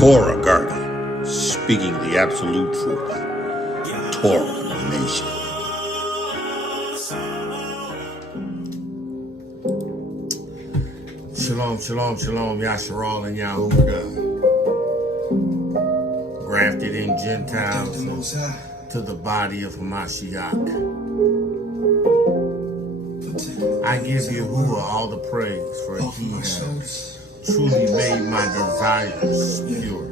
Torah guardian, speaking the absolute truth. Torah nation. Shalom, shalom, shalom, Yasharal and Yahuah. Grafted in Gentiles to the body of Mashiach. I give Yahuah all the praise, for he has truly made my desires pure.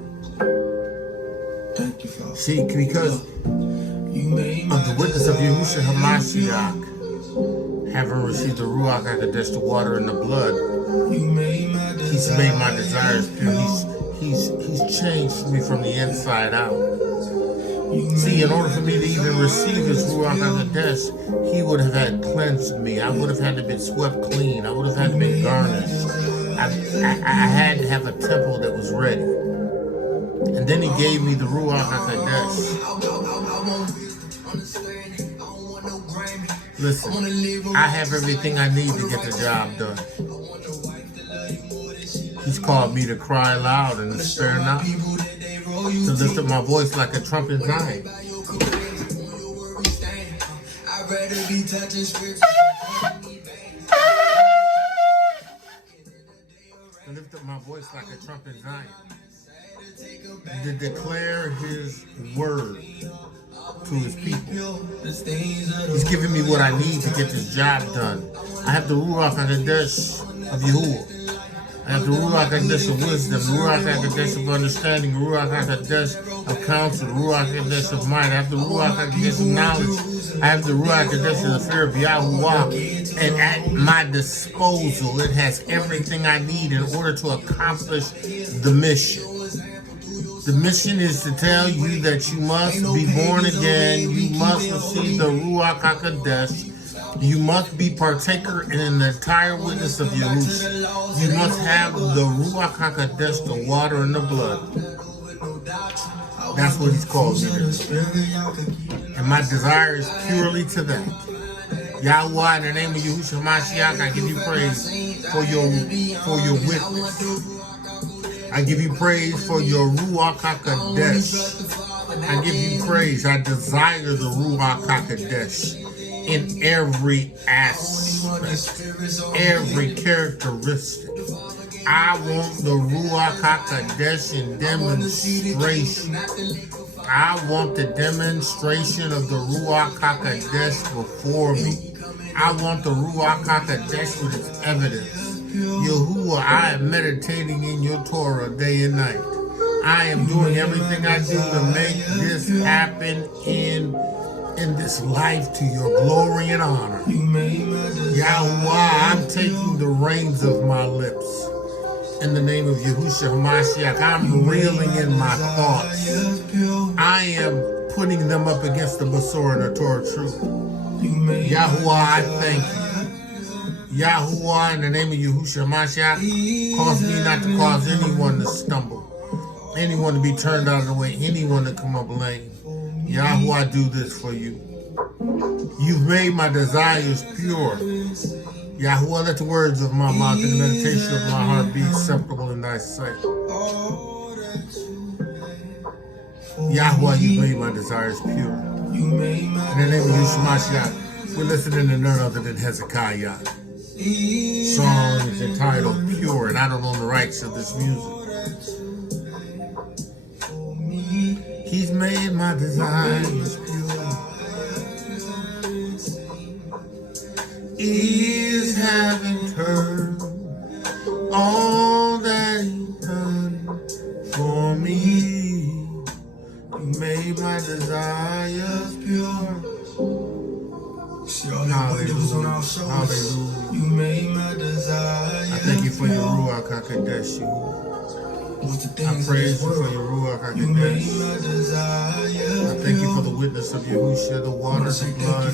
Thank you, Father. See, because of the witness of Yahushua HaMashiach, having received the Ruach HaKodesh, the water and the blood, he's made my desires pure. He's changed me from the inside out. See, in order for me to even receive his Ruach HaKodesh, he would have had cleansed me. I would have had to be swept clean. I would have had to be garnished. I had to have a temple that was ready. And then he gave me the Ruach HaKodesh. Listen, I have everything I need to get the job done. He's called me to cry loud and to spare not, to lift up my voice like a trumpet Zion. To lift up my voice like a trumpet Zion. To declare his word to his people. He's giving me what I need to get this job done. I have the Ruach HaKodesh of Yahuah. I have the Ruach HaKodesh of wisdom, the Ruach HaKodesh of understanding, the Ruach HaKodesh of counsel, the Ruach HaKodesh of might. I have the Ruach HaKodesh of knowledge. I have the Ruach HaKodesh of the fear of Yahuah. And at my disposal, it has everything I need in order to accomplish the mission. The mission is to tell you that you must be born again, you must receive the Ruach HaKodesh, you must be partaker in the entire witness of Yahushua. You must have the Ruach HaKodesh, the water and the blood. That's what he's called me to do. And my desire is purely to that. Yahuah, in the name of Yahushua Mashiach, I give you praise for your witness. I give you praise for your Ruach HaKodesh. I give you praise. I desire the Ruach HaKodesh in every aspect, every characteristic. I want the Ruach HaKodesh in demonstration. I want the demonstration of the Ruach HaKodesh before me. I want the Ruach HaKodesh with its evidence. Yahuah, I am meditating in your Torah day and night. I am doing everything I do to make this happen in this life to your glory and honor. Yahuah, I'm taking the reins of my lips. In the name of Yahushua HaMashiach, I'm reeling in my thoughts. I am putting them up against the Basor and the Torah truth. Yahuah, I thank you. Yahuah, in the name of Yahushua HaMashiach, cause me not to cause anyone to stumble, anyone to be turned out of the way, anyone to come up lame. Yahuah, I do this for you. You've made my desires pure. Yahuah, let the words of my mouth and the meditation of my heart be acceptable in thy sight. Yahuah, you've made my desires pure. In the name of Yahushua HaMashiach, we're listening to none other than Hezekiah. Song is entitled Pure, and I don't own the rights of this music. He's made my desires pure. Ears haven't heard all that he's done for me. You made my desires pure. Hallelujah. Hallelujah. You made my desires. I thank you for your Ruach HaKodesh. I praise you for your Ruach HaKodesh. I thank you for the witness of Yahushua, the water, the blood.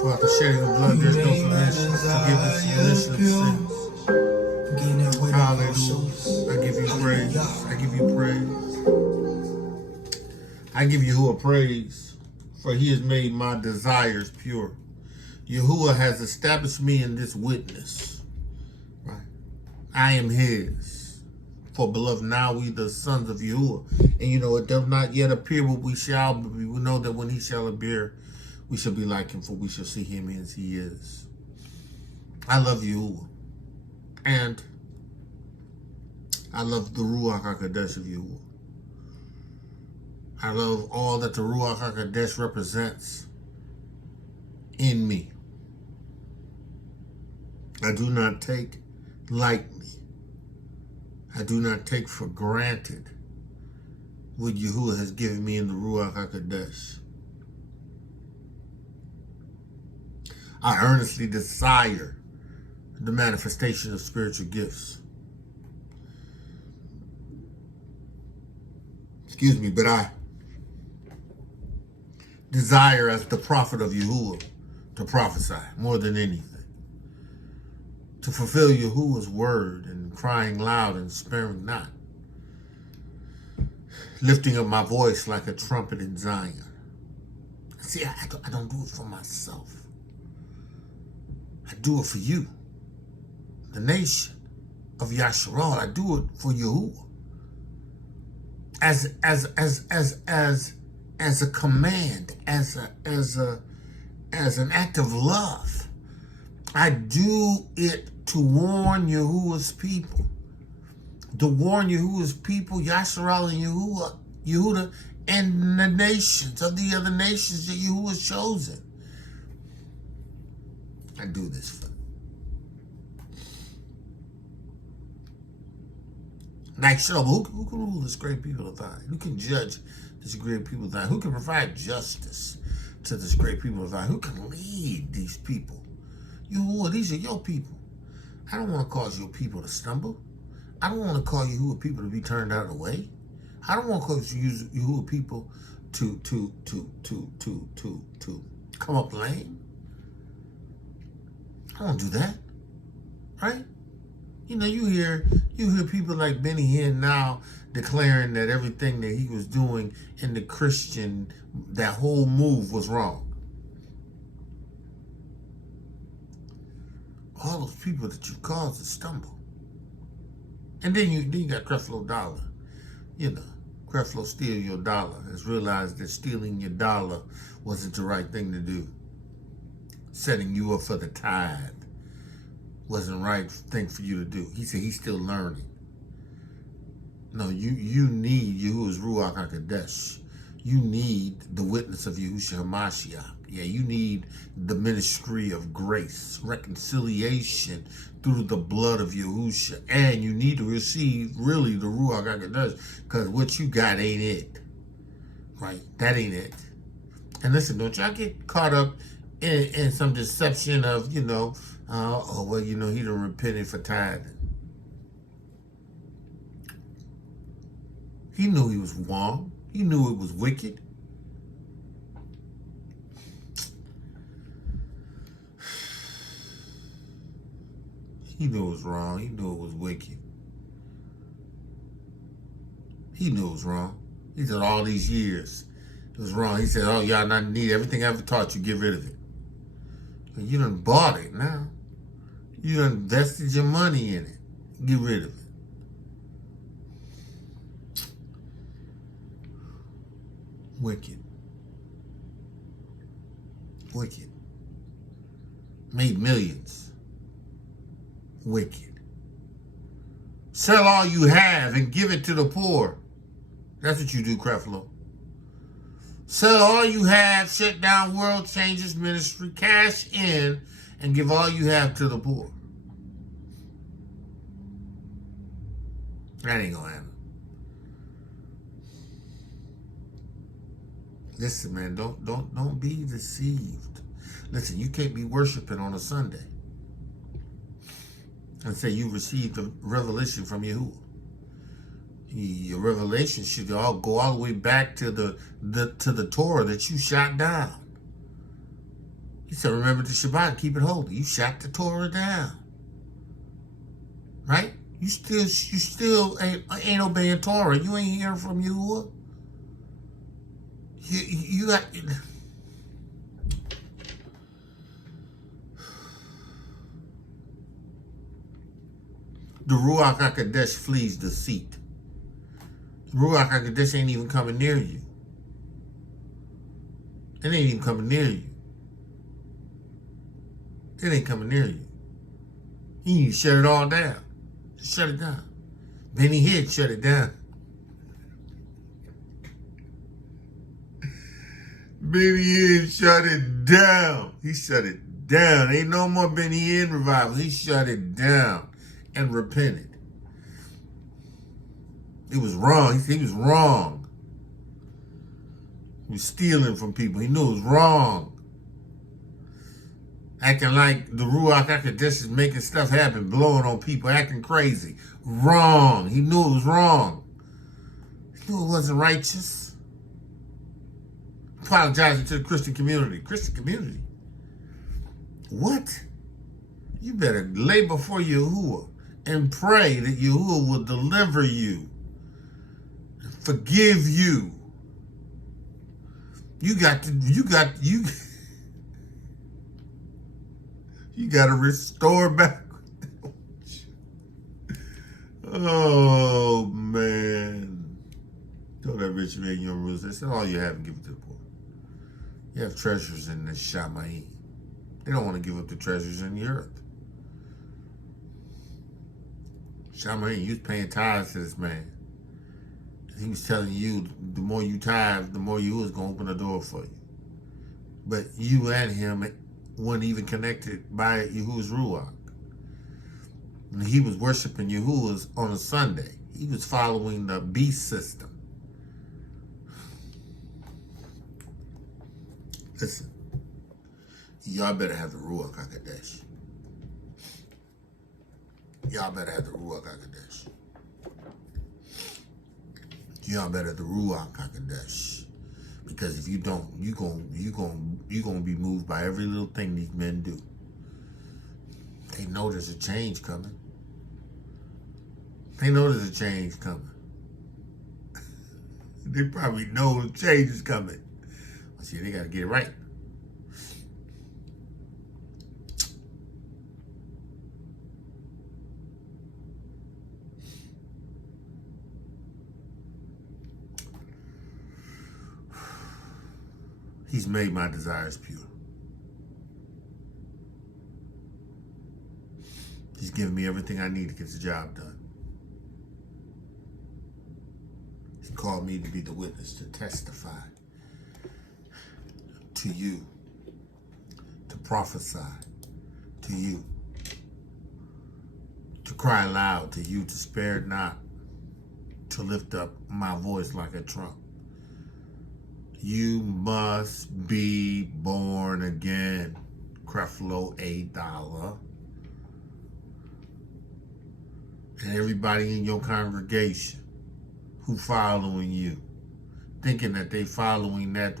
For the shedding of blood, there's no forgiveness of sins. Hallelujah. I give you praise. I give you praise. I give Yahuah praise, for he has made my desires pure. Yahuah has established me in this witness. Right. I am his. For beloved, now we the sons of Yahuah. And it does not yet appear what we shall, but we will know that when he shall appear, we shall be like him, for we shall see him as he is. I love Yahuah. And I love the Ruach HaKodesh of Yahuah. I love all that the Ruach HaKodesh represents in me. I do not take lightly. I do not take for granted what Yahuah has given me in the Ruach HaKodesh. I earnestly desire the manifestation of spiritual gifts. Excuse me, but I desire as the prophet of Yahuah to prophesy more than anything. To fulfill Yahuah's word and crying loud and sparing not. Lifting up my voice like a trumpet in Zion. See, I don't do it for myself. I do it for you, the nation of Yasharal. I do it for Yahuah. As a command, as an act of love. I do it to warn Yahuah's people. To warn Yahuah's people, Yasharal and Yehudah, and the nations of the other nations that Yahuah has chosen. I do this for them. Like Slomo, who can rule this great people of thine? Who can judge this great people of thine? Who can provide justice to this great people of thine? Who can lead these people? Yahuah, these are your people. I don't want to cause your people to stumble. I don't want to cause Yahuah people to be turned out of the way. I don't want to cause Yahuah people to come up lame. I don't do that, right? You hear people like Benny Hinn now declaring that everything that he was doing in the Christian, that whole move was wrong. All those people that you caused to stumble. And then you got Creflo Dollar. Creflo steal your dollar. Has realized that stealing your dollar wasn't the right thing to do. Setting you up for the tithe wasn't the right thing for you to do. He said he's still learning. No, you need Yahuah's Ruach HaKodesh. You need the witness of Yahushua HaMashiach. Yeah, you need the ministry of grace, reconciliation through the blood of Yahushua. And you need to receive really the Ruach HaKodesh, because what you got ain't it. Right? That ain't it. And listen, don't y'all get caught up in some deception of, he done repented for tithing. He knew he was wrong. He knew it was wicked. He knew it was wrong. He knew it was wicked. He knew it was wrong. He said all these years it was wrong. He said, oh, y'all not need everything I ever taught you, get rid of it. And you done bought it now. You done invested your money in it. Get rid of it. Wicked. Wicked. Made millions. Wicked. Sell all you have and give it to the poor. That's what you do, Creflo. Sell all you have, shut down World Changers Ministry, cash in, and give all you have to the poor. That ain't gonna happen. Listen, man, don't be deceived. Listen, you can't be worshiping on a Sunday and say you received a revelation from Yahuah. Your revelation should go all the way back to the Torah that you shot down. He said, remember the Shabbat, keep it holy. You shot the Torah down. Right? You still ain't obeying Torah. You ain't hearing from Yahuah. You got... The Ruach HaKodesh flees deceit. The Ruach HaKodesh ain't even coming near you. It ain't even coming near you. It ain't coming near you. You need to shut it all down. Just shut it down. Benny Hill shut it down. Benny Hill shut it down. He shut it down. Ain't no more Benny Hill revivals. He shut it down and repented. It was wrong. He was wrong. He was stealing from people. He knew it was wrong. Acting like the Ruach HaKodesh is making stuff happen, blowing on people, acting crazy. Wrong. He knew it was wrong. He knew it wasn't righteous. Apologizing to the Christian community. Christian community? What? You better lay before Yahuah and pray that Yahuah will deliver you, forgive you. You got to restore back. Oh man. Told that rich man your rules. They said all you have and give it to the poor. You have treasures in the Shamayim. They don't want to give up the treasures in the earth. Shamayim, you was paying tithes to this man. He was telling you, the more you tithe, the more you was going to open the door for you. But you and him weren't even connected by Yahuwah's Ruach. And he was worshiping Yahuwah's on a Sunday. He was following the beast system. Listen, y'all better have the Ruach HaKodesh. Y'all better have the Ruach HaKodesh. Y'all better have the Ruach HaKodesh. Because if you don't, you gonna be moved by every little thing these men do. They know there's a change coming. They know there's a change coming. They probably know the change is coming. See, they gotta get it right. He's made my desires pure. He's given me everything I need to get the job done. He called me to be the witness, to testify to you, to prophesy to you, to cry aloud to you, to spare not, to lift up my voice like a trump. You must be born again. Creflo $8. And everybody in your congregation who following you, thinking that they following that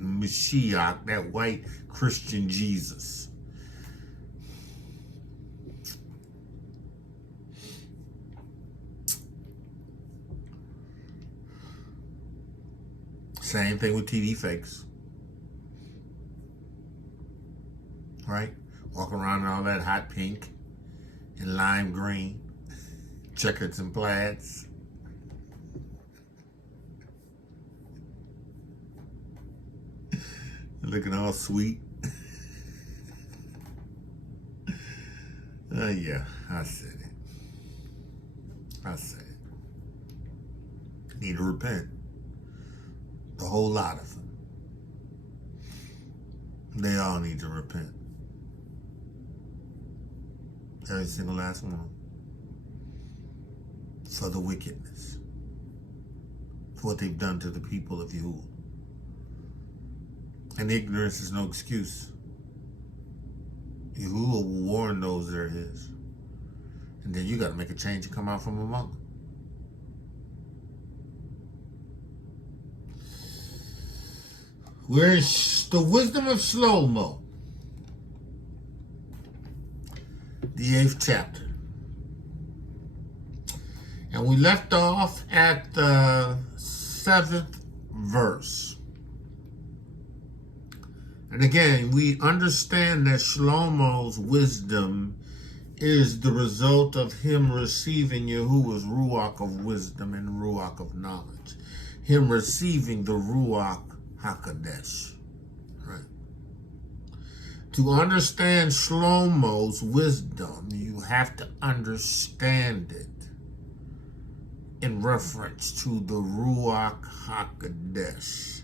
Mashiach, that white Christian Jesus. Same thing with TV fakes. Right? Walking around in all that hot pink and lime green, checkers and plaids. Looking all sweet. Yeah, I said it. I said it. Need to repent. The whole lot of them. They all need to repent. Every single last one. For the wickedness. For what they've done to the people of Yahuah. And ignorance is no excuse. Yahuah will warn those that are his. And then you got to make a change and come out from among them. Where's the wisdom of Slomo? The 8th chapter. And we left off at the 7th verse. And again, we understand that Shlomo's wisdom is the result of him receiving Yahuah's Ruach of wisdom and Ruach of knowledge. Him receiving the Ruach HaKodesh. Right. To understand Slomo's wisdom, you have to understand it in reference to the Ruach HaKodesh.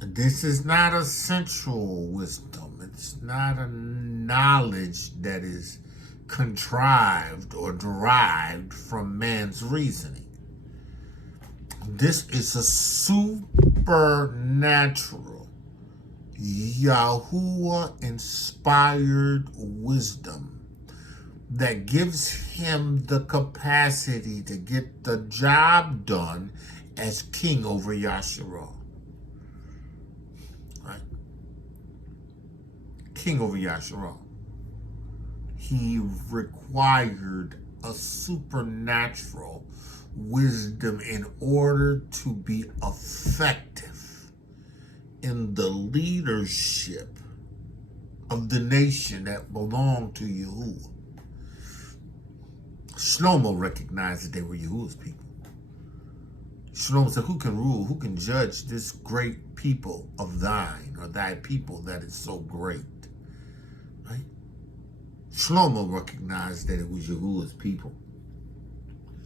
This is not a sensual wisdom. It's not a knowledge that is contrived or derived from man's reasoning. This is a supernatural, Yahuah-inspired wisdom that gives him the capacity to get the job done as king over Yasharal. Right? King over Yasharal. He required a supernatural wisdom in order to be effective in the leadership of the nation that belonged to Yahuah. Slomo recognized that they were Yahuah's people. Slomo said, who can rule, who can judge this great people of thine, or thy people that is so great? Right? Slomo recognized that it was Yahuah's people,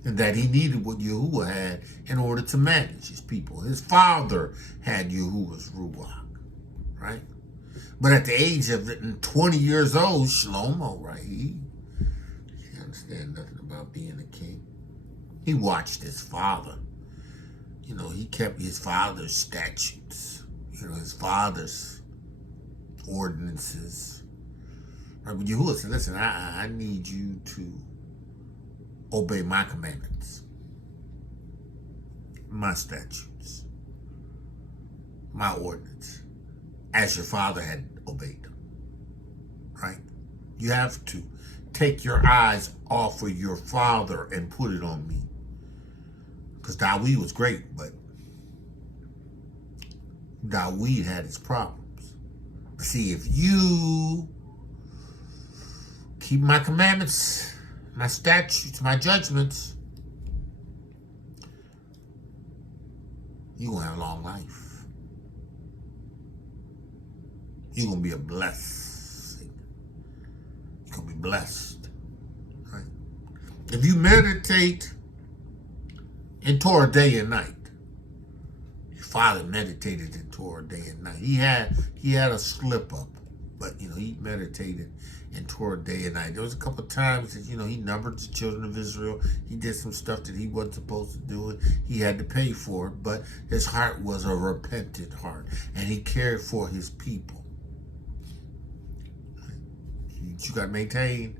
and that he needed what Yahuah had in order to manage his people. His father had Yahuah's Ruach, right? But at the age of 20 years old, Slomo, right, he didn't understand nothing about being a king. He watched his father. You know, he kept his father's statutes, you know, his father's ordinances. Right? But Yahuah said, listen, I need you to obey my commandments, my statutes, my ordinance, as your father had obeyed them, right? You have to take your eyes off of your father and put it on me. Because Dawid was great, but Dawid had his problems. See, if you keep my commandments, my statutes, my judgments, you're going to have a long life. You're going to be a blessing. You're going to be blessed. Right? If you meditate in Torah day and night, your father meditated in Torah day and night. He had a slip up, but he meditated in Torah day and night. There was a couple of times that, he numbered the children of Israel. He did some stuff that he wasn't supposed to do, and he had to pay for it, but his heart was a repentant heart, and he cared for his people. You got to maintain,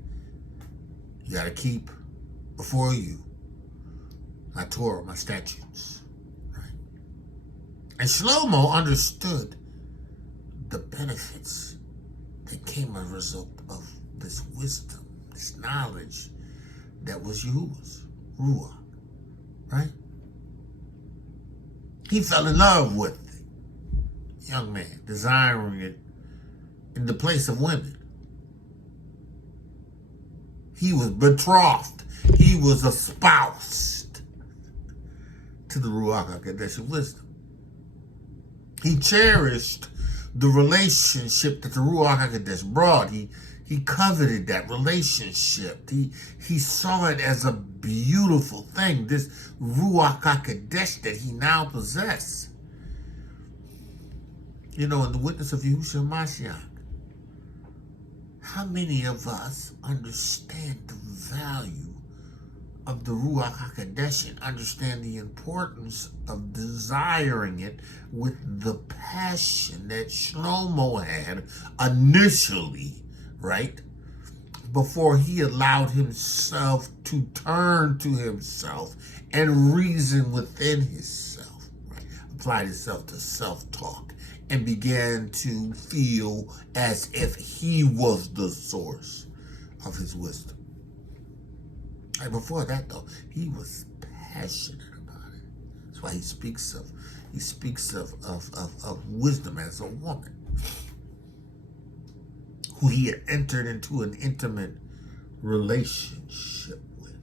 you got to keep before you my Torah, my statutes, right? And Slomo understood the benefits that came as a result of this wisdom, this knowledge that was Yahuah's Ruach, right? He fell in love with the young man, desiring it in the place of women. He was betrothed. He was espoused to the Ruach HaKodesh of wisdom. He cherished the relationship that the Ruach HaKodesh brought. He coveted that relationship. He saw it as a beautiful thing, this Ruach HaKodesh that he now possessed. In the witness of Yahushua Mashiach, how many of us understand the value of the Ruach HaKodesh and understand the importance of desiring it with the passion that Slomo had initially, right? Before he allowed himself to turn to himself and reason within himself, right? Applied himself to self-talk and began to feel as if he was the source of his wisdom. And before that, though, he was passionate about it. That's why he speaks of wisdom as a woman who he had entered into an intimate relationship with.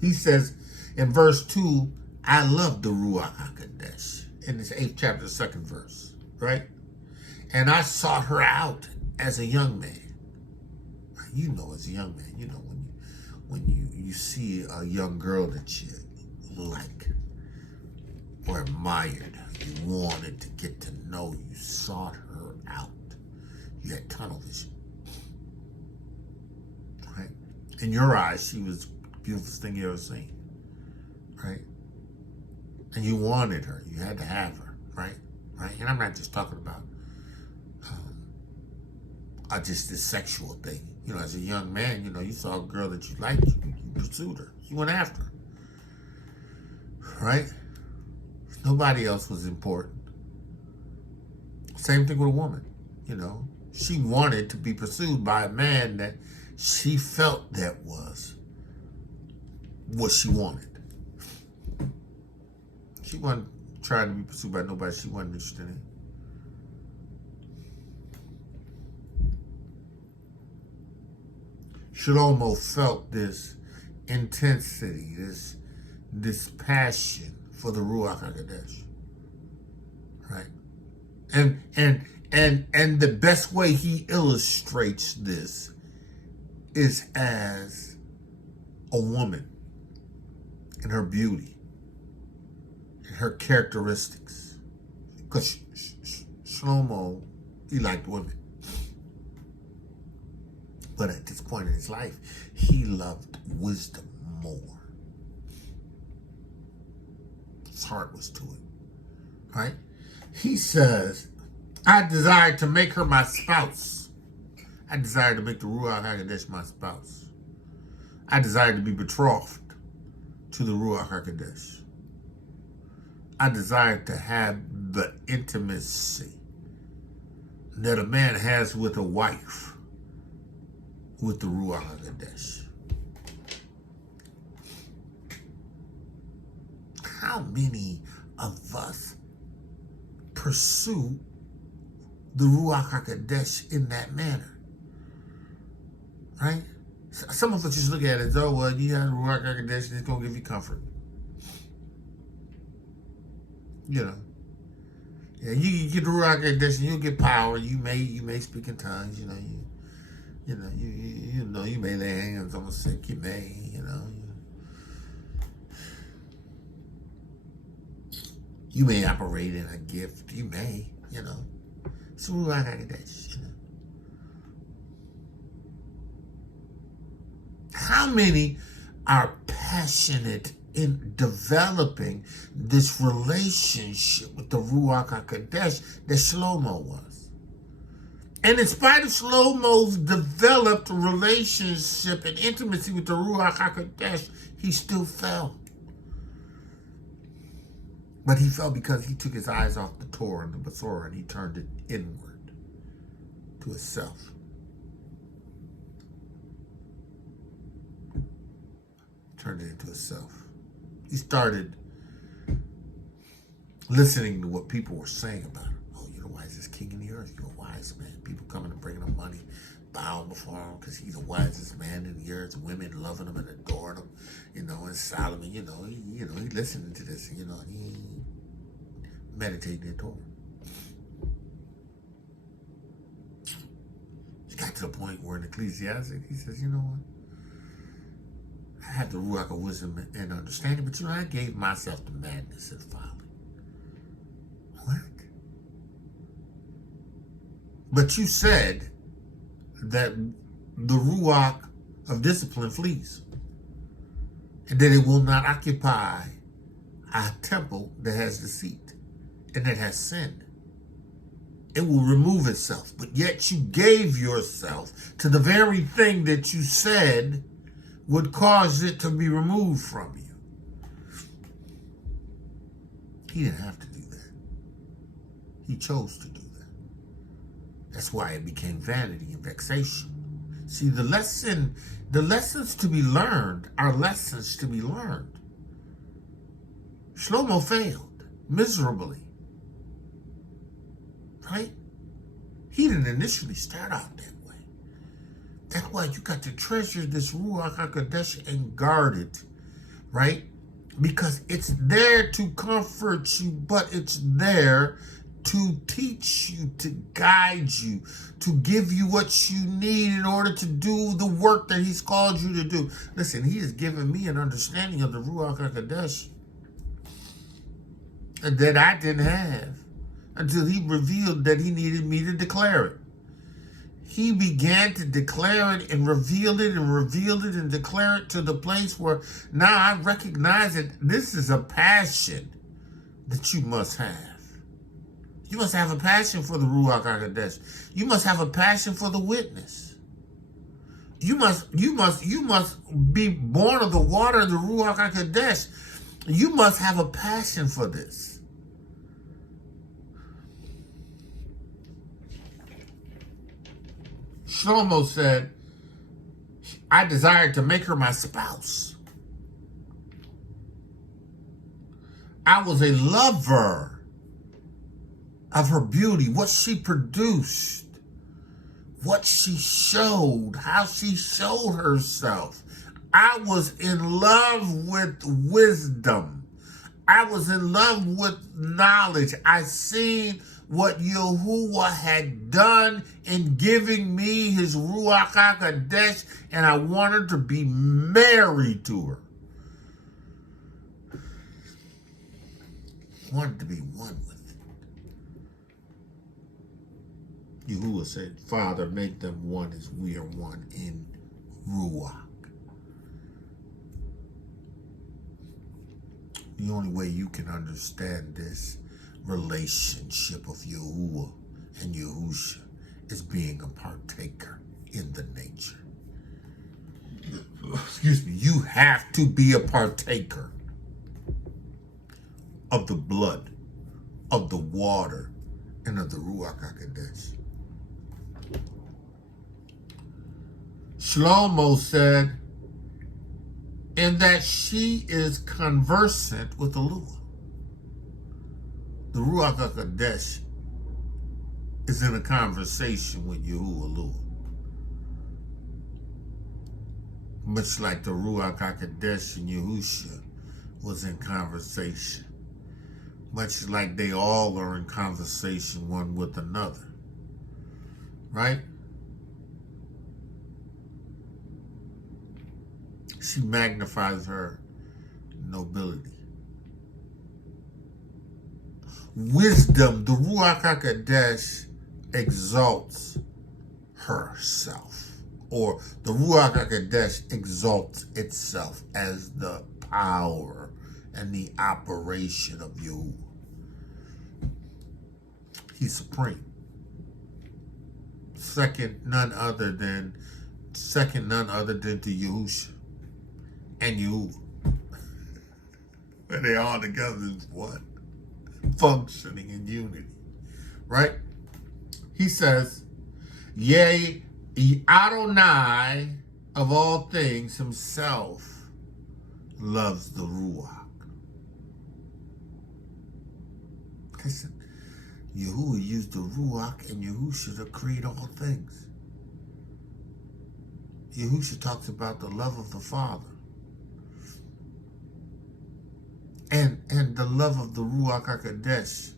He says in verse 2, I love the Ruach HaKodesh, in this 8th chapter, 2nd verse, right? And I sought her out as a young man. You know, as a young man, you know, when you see a young girl that you like or admired, you wanted to get to know, you sought her out. You had tunnel vision, right? In your eyes, she was the beautifulest thing you ever seen, right? And you wanted her. You had to have her, right? Right? And I'm not just talking about just this sexual thing. You know, as a young man, you know, you saw a girl that you liked, you pursued her. You went after her, right? Nobody else was important. Same thing with a woman, you know. She wanted to be pursued by a man that she felt that was what she wanted. She wasn't trying to be pursued by nobody she wasn't interested in. Slomo felt this intensity, this passion for the Ruach HaKodesh, right? And the best way he illustrates this is as a woman and her beauty and her characteristics. Because Slomo, he liked women. But at this point in his life, he loved wisdom more. His heart was to it, right? He says, I desire to make her my spouse. I desire to make the Ruach HaKodesh my spouse. I desire to be betrothed to the Ruach HaKodesh. I desire to have the intimacy that a man has with a wife with the Ruach HaKodesh. How many of us pursue the Ruach HaKodesh in that manner? Right? Some of us just look at it as, oh, well, you have the Ruach HaKodesh and it's going to give you comfort. You know. Yeah, you get the Ruach HaKodesh and you'll get power. You may speak in tongues, you know. You may lay hands on the sick, you may, you know. You may operate in a gift, you may, you know. It's Ruach HaKodesh, you know. How many are passionate in developing this relationship with the Ruach HaKodesh that Slomo was? And in spite of Slomo's developed relationship and intimacy with the Ruach HaKodesh, he still fell. But he fell because he took his eyes off the Torah and the Besorah and he turned it inward to himself. Turned it into himself. He started listening to what people were saying about him. Oh, you're the wisest king in the earth. You're a wise man. People coming and bringing him money, bowing before him because he's the wisest man in the earth. Women loving him and adoring him. You know, and Solomon, he listening to this. You know, he meditating in Torah. He got to the point where in Ecclesiastes, he says, you know what? I have the Ruach of wisdom and understanding, but I gave myself to madness and folly. What? But you said that the Ruach of discipline flees, and that it will not occupy a temple that has deceit and that has sin. It will remove itself, but yet you gave yourself to the very thing that you said would cause it to be removed from you. He didn't have to do that. He chose to do that. That's why it became vanity and vexation. See, the lessons to be learned are lessons to be learned. Slomo failed miserably. Right? He didn't initially start out that way. That's why you got to treasure this Ruach HaKodesh and guard it, right? Because it's there to comfort you, but it's there to teach you, to guide you, to give you what you need in order to do the work that he's called you to do. Listen, he has given me an understanding of the Ruach HaKodesh that I didn't have until he revealed that he needed me to declare it. He began to declare it and reveal it and reveal it and declare it to the place where now I recognize that this is a passion that you must have. You must have a passion for the Ruach HaKodesh. You must have a passion for the witness. You must be born of the water of the Ruach HaKodesh. You must have a passion for this. Slomo said, I desired to make her my spouse. I was a lover of her beauty, what she produced, what she showed, how she showed herself. I was in love with wisdom. I was in love with knowledge. I seen what Yahuah had done in giving me his Ruach HaKodesh, and I wanted to be married to her. Wanted to be one with it. Yahuah said, Father, make them one as we are one in Ruach. The only way you can understand this relationship of Yahuah and Yahusha is being a partaker in the nature. Excuse me. You have to be a partaker of the blood, of the water, and of the Ruach HaKodesh. Slomo said, in that she is conversant with the Ruach. The Ruach HaKodesh is in a conversation with Yahuah. Much like the Ruach HaKodesh and Yahusha was in conversation. Much like they all are in conversation one with another. Right? She magnifies her nobility. Wisdom, the Ruach HaKodesh exalts herself, or the Ruach HaKodesh exalts itself as the power and the operation of Yahuah. He's supreme. Second, none other than to Yahusha and Yahuah. And they all together is one. Functioning in unity, right? He says, yea, Adonai of all things himself loves the Ruach. Listen, Yahuah used the Ruach and Yahusha to create all things. Yahusha talks about the love of the Father. And the love of the Ruach HaKodesh,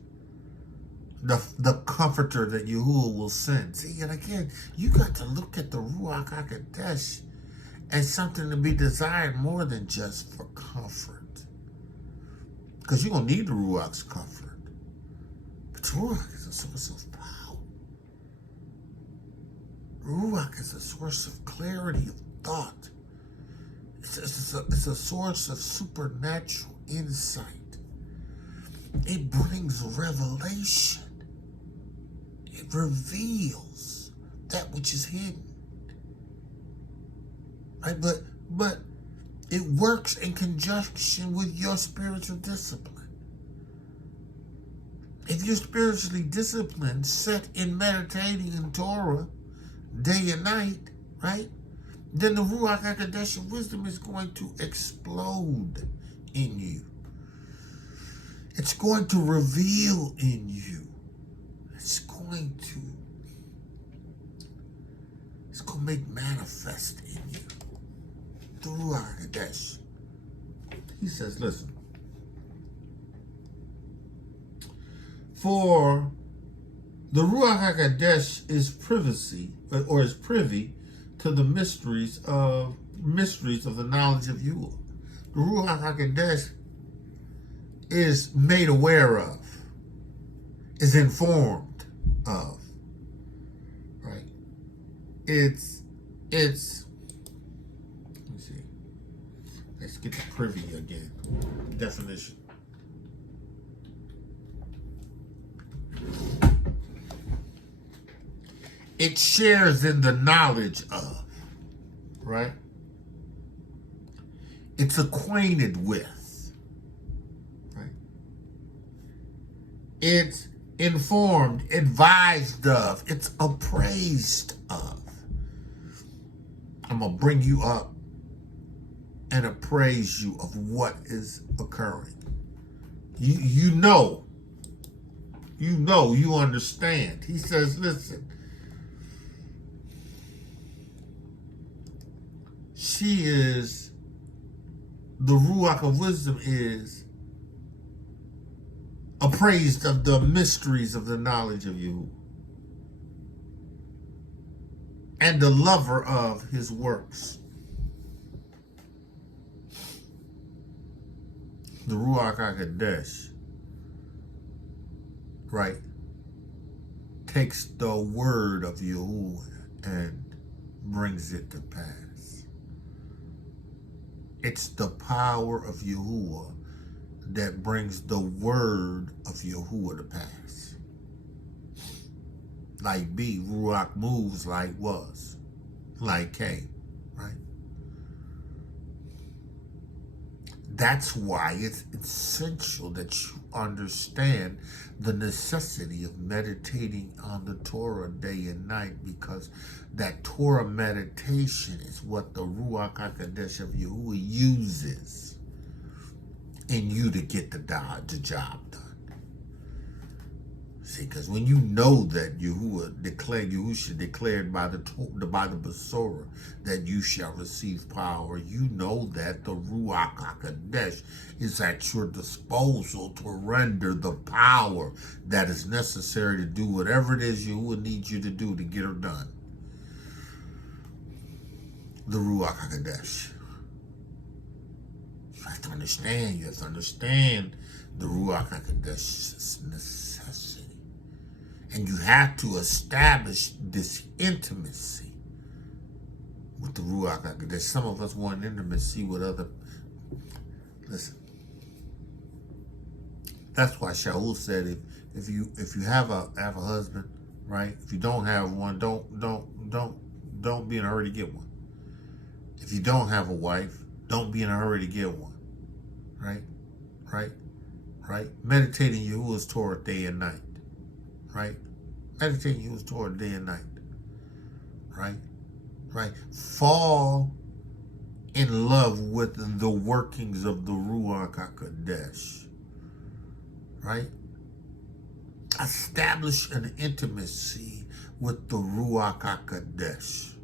the comforter that Yahuah will send. See, and again, you got to look at the Ruach HaKodesh as something to be desired more than just for comfort. Because you're going to need the Ruach's comfort. But the Ruach is a source of power. Ruach is a source of clarity of thought. It's a source of supernatural insight. It brings revelation. It reveals that which is hidden. Right? But it works in conjunction with your spiritual discipline. If you're spiritually disciplined, set in meditating in Torah day and night, right? Then the Ruach HaKodesh of wisdom is going to explode in you. It's going to reveal in you. It's going to It's going to make manifest in you. The Ruach HaKodesh. He says, listen. For the Ruach HaKodesh is privacy, or is privy to the mysteries of the knowledge of Yahuah. The Ruach HaKodesh is made aware of, is informed of, right? It's let me see. Let's get the privy again. Definition. It shares in the knowledge of, right? It's acquainted with, right? It's informed, advised of, it's appraised of. I'm going to bring you up and appraise you of what is occurring. You know, you understand. He says, listen, she is, the Ruach of wisdom is appraised of the mysteries of the knowledge of Yahuah and the lover of his works. The Ruach HaKodesh, right, takes the word of Yahuah and brings it to pass. It's the power of Yahuah that brings the word of Yahuah to pass. Like be, Ruach moves like was, like came, right? That's why it's essential that you understand the necessity of meditating on the Torah day and night, because that Torah meditation is what the Ruach HaKodesh of Yahuah uses in you to get the job done. See, because when you know that Yahuah declared by the Besorah that you shall receive power, you know that the Ruach HaKodesh is at your disposal to render the power that is necessary to do whatever it is Yahuah needs you to do to get it done. The Ruach HaKodesh. You have to understand the Ruach HaKodesh's necessity. And you have to establish this intimacy with the Ruach HaKodesh. Some of us want intimacy with other. Listen, that's why Shaul said, if you have a husband, right? If you don't have one, don't be in a hurry to get one. If you don't have a wife, don't be in a hurry to get one. Right? Meditating Yahuah's Torah day and night. Right? Meditating Yahuah's Torah day and night. Right? Fall in love with the workings of the Ruach HaKodesh. Right? Establish an intimacy with the Ruach HaKodesh.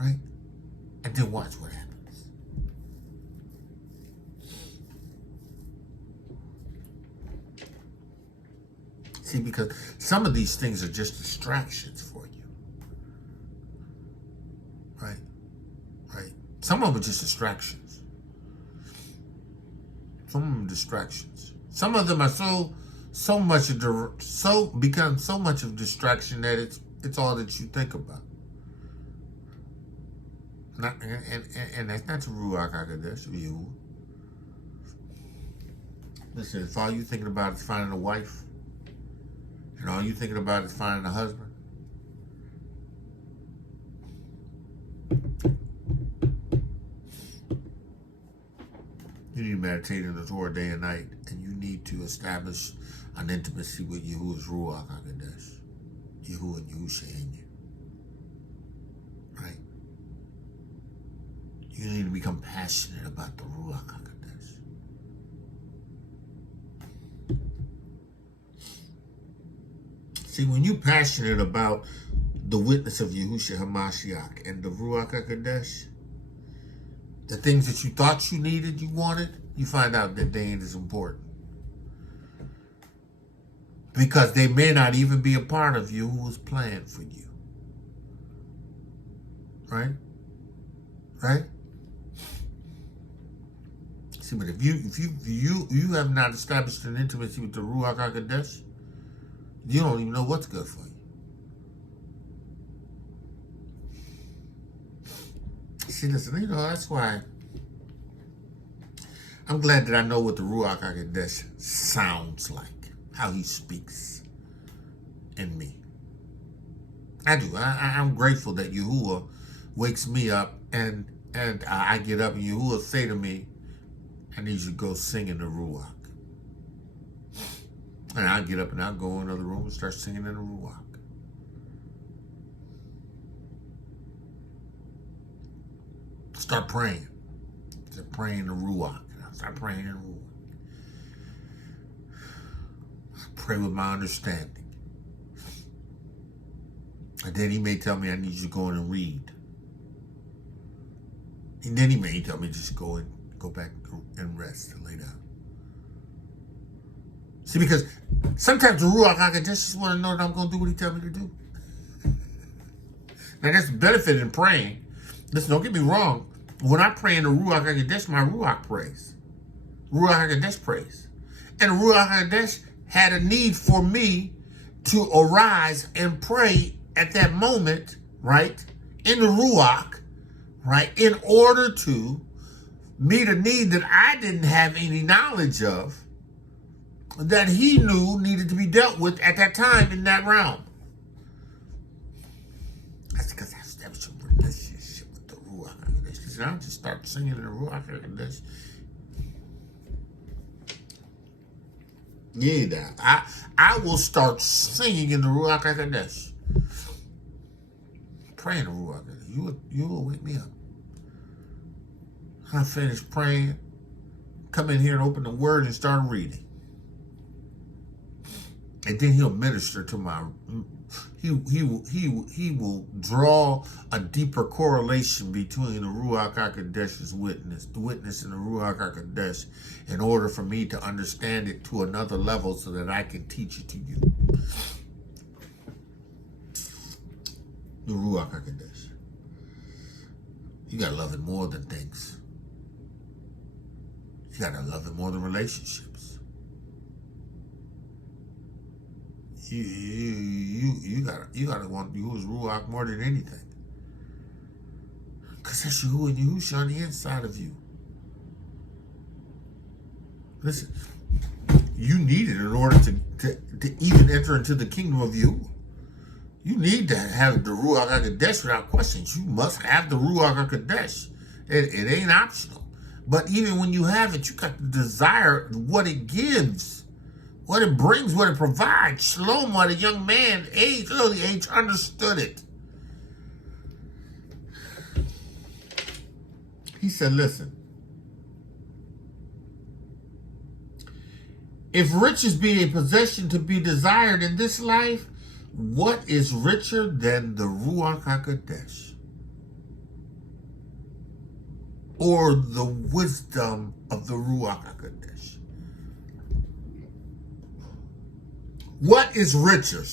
Right? And then watch what happens. See, because some of these things are just distractions for you. Right? Some of them are just distractions. Some of them are distractions. Some of them are become so much of distraction that it's all that you think about. And that's not the Ruach HaKodesh of you. Listen, if all you thinking about is finding a wife, and all you thinking about is finding a husband, you need to meditate in the Torah day and night, and you need to establish an intimacy with Yahuah's Ruach HaKodesh, Yahuah and Yahusha in you. Right? You need to become passionate about the Ruach HaKodesh. See, when you're passionate about the witness of Yahushua HaMashiach and the Ruach HaKodesh, the things that you thought you needed, you wanted, you find out that they ain't as important. Because they may not even be a part of you who was planned for you. Right? Right? See, but if you have not established an intimacy with the Ruach HaKodesh, you don't even know what's good for you. See, listen, that's why I'm glad that I know what the Ruach HaKodesh sounds like, how he speaks in me. I do. I'm grateful that Yahuah wakes me up and I get up and Yahuah say to me, I need you to go sing in the Ruach. And I'll get up and I'll go in another room and start singing in the Ruach. Start praying. Start praying in the Ruach. Start praying in the Ruach. I pray with my understanding. And then he may tell me I need you to go in and read. And then he may tell me just go back and rest and lay down. See, because sometimes the Ruach HaKodesh just want to know that I'm going to do what he tells me to do. Now, that's the benefit in praying. Listen, don't get me wrong. When I pray in the Ruach HaKodesh, my Ruach prays. Ruach HaKodesh prays. And the Ruach HaKodesh had a need for me to arise and pray at that moment, right, in the Ruach, right, in order to meet a need that I didn't have any knowledge of, that he knew needed to be dealt with at that time in that realm. That's because I established a relationship with the Ruach HaKodesh. And I'll just start singing in the Ruach HaKodesh. Yeah, I will start singing in the Ruach HaKodesh. Praying the Ruach HaKodesh. You will wake me up. I finish praying, come in here and open the Word and start reading. And then he'll minister to my. He will draw a deeper correlation between the Ruach HaKodesh's witness, the witness in the Ruach HaKodesh, in order for me to understand it to another level so that I can teach it to you. The Ruach HaKodesh. You gotta love it more than things. You gotta love it more than relationships. You gotta want Yahuwah's Ruach more than anything. Because that's Yahuwah and Yahushua on the inside of you. Listen, you need it in order to even enter into the kingdom of Yahuwah. You need to have the Ruach HaKodesh without questions. You must have the Ruach HaKodesh. It ain't optional. But even when you have it, you got to desire what it gives, what it brings, what it provides. Slomo, the young man, early age, understood it. He said, listen, if riches be a possession to be desired in this life, what is richer than the Ruach HaKodesh? Or the wisdom of the Ruach HaKodesh? What is richer,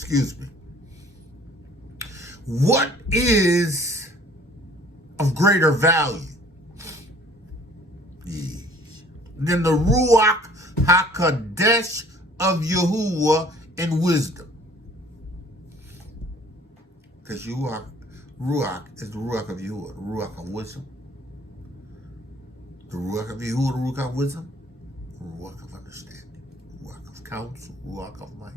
what is of greater value than the Ruach HaKodesh of Yahuwah in wisdom? Because Ruach is the Ruach of Yahuwah, the Ruach of wisdom. The Ruach of Yahuwah, the Ruach of wisdom. The Ruach of understanding. The Ruach of counsel, the Ruach of might.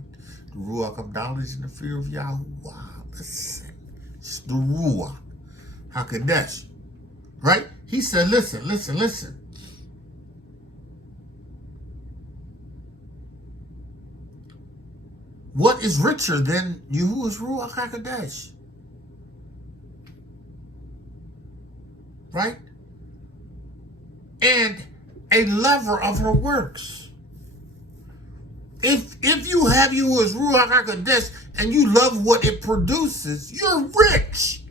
The Ruach of knowledge and the fear of Yahuwah. Listen, it's the Ruach HaKodesh. Right? He said, listen. What is richer than Yahuwah's Ruach HaKodesh? Right? And a lover of her works. If you have you as Ruach HaKodesh and you love what it produces, you're rich.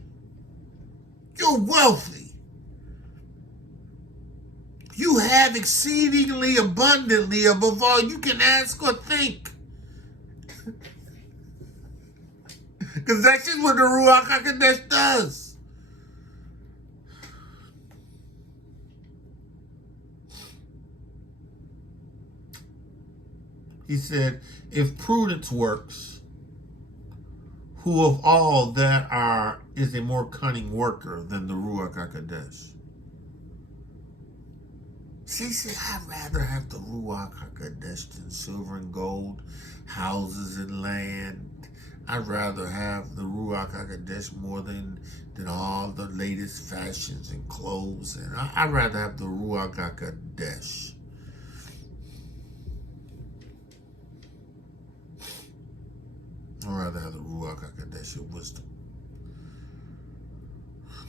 You're wealthy. You have exceedingly abundantly above all you can ask or think. Because that's just what the Ruach HaKodesh does. He said, if prudence works, who of all that is a more cunning worker than the Ruach HaKodesh? See, I'd rather have the Ruach HaKodesh than silver and gold, houses and land. I'd rather have the Ruach HaKodesh more than all the latest fashions and clothes. And I'd rather have the Ruach HaKodesh. I'd rather have the Ruach HaKodesh of wisdom.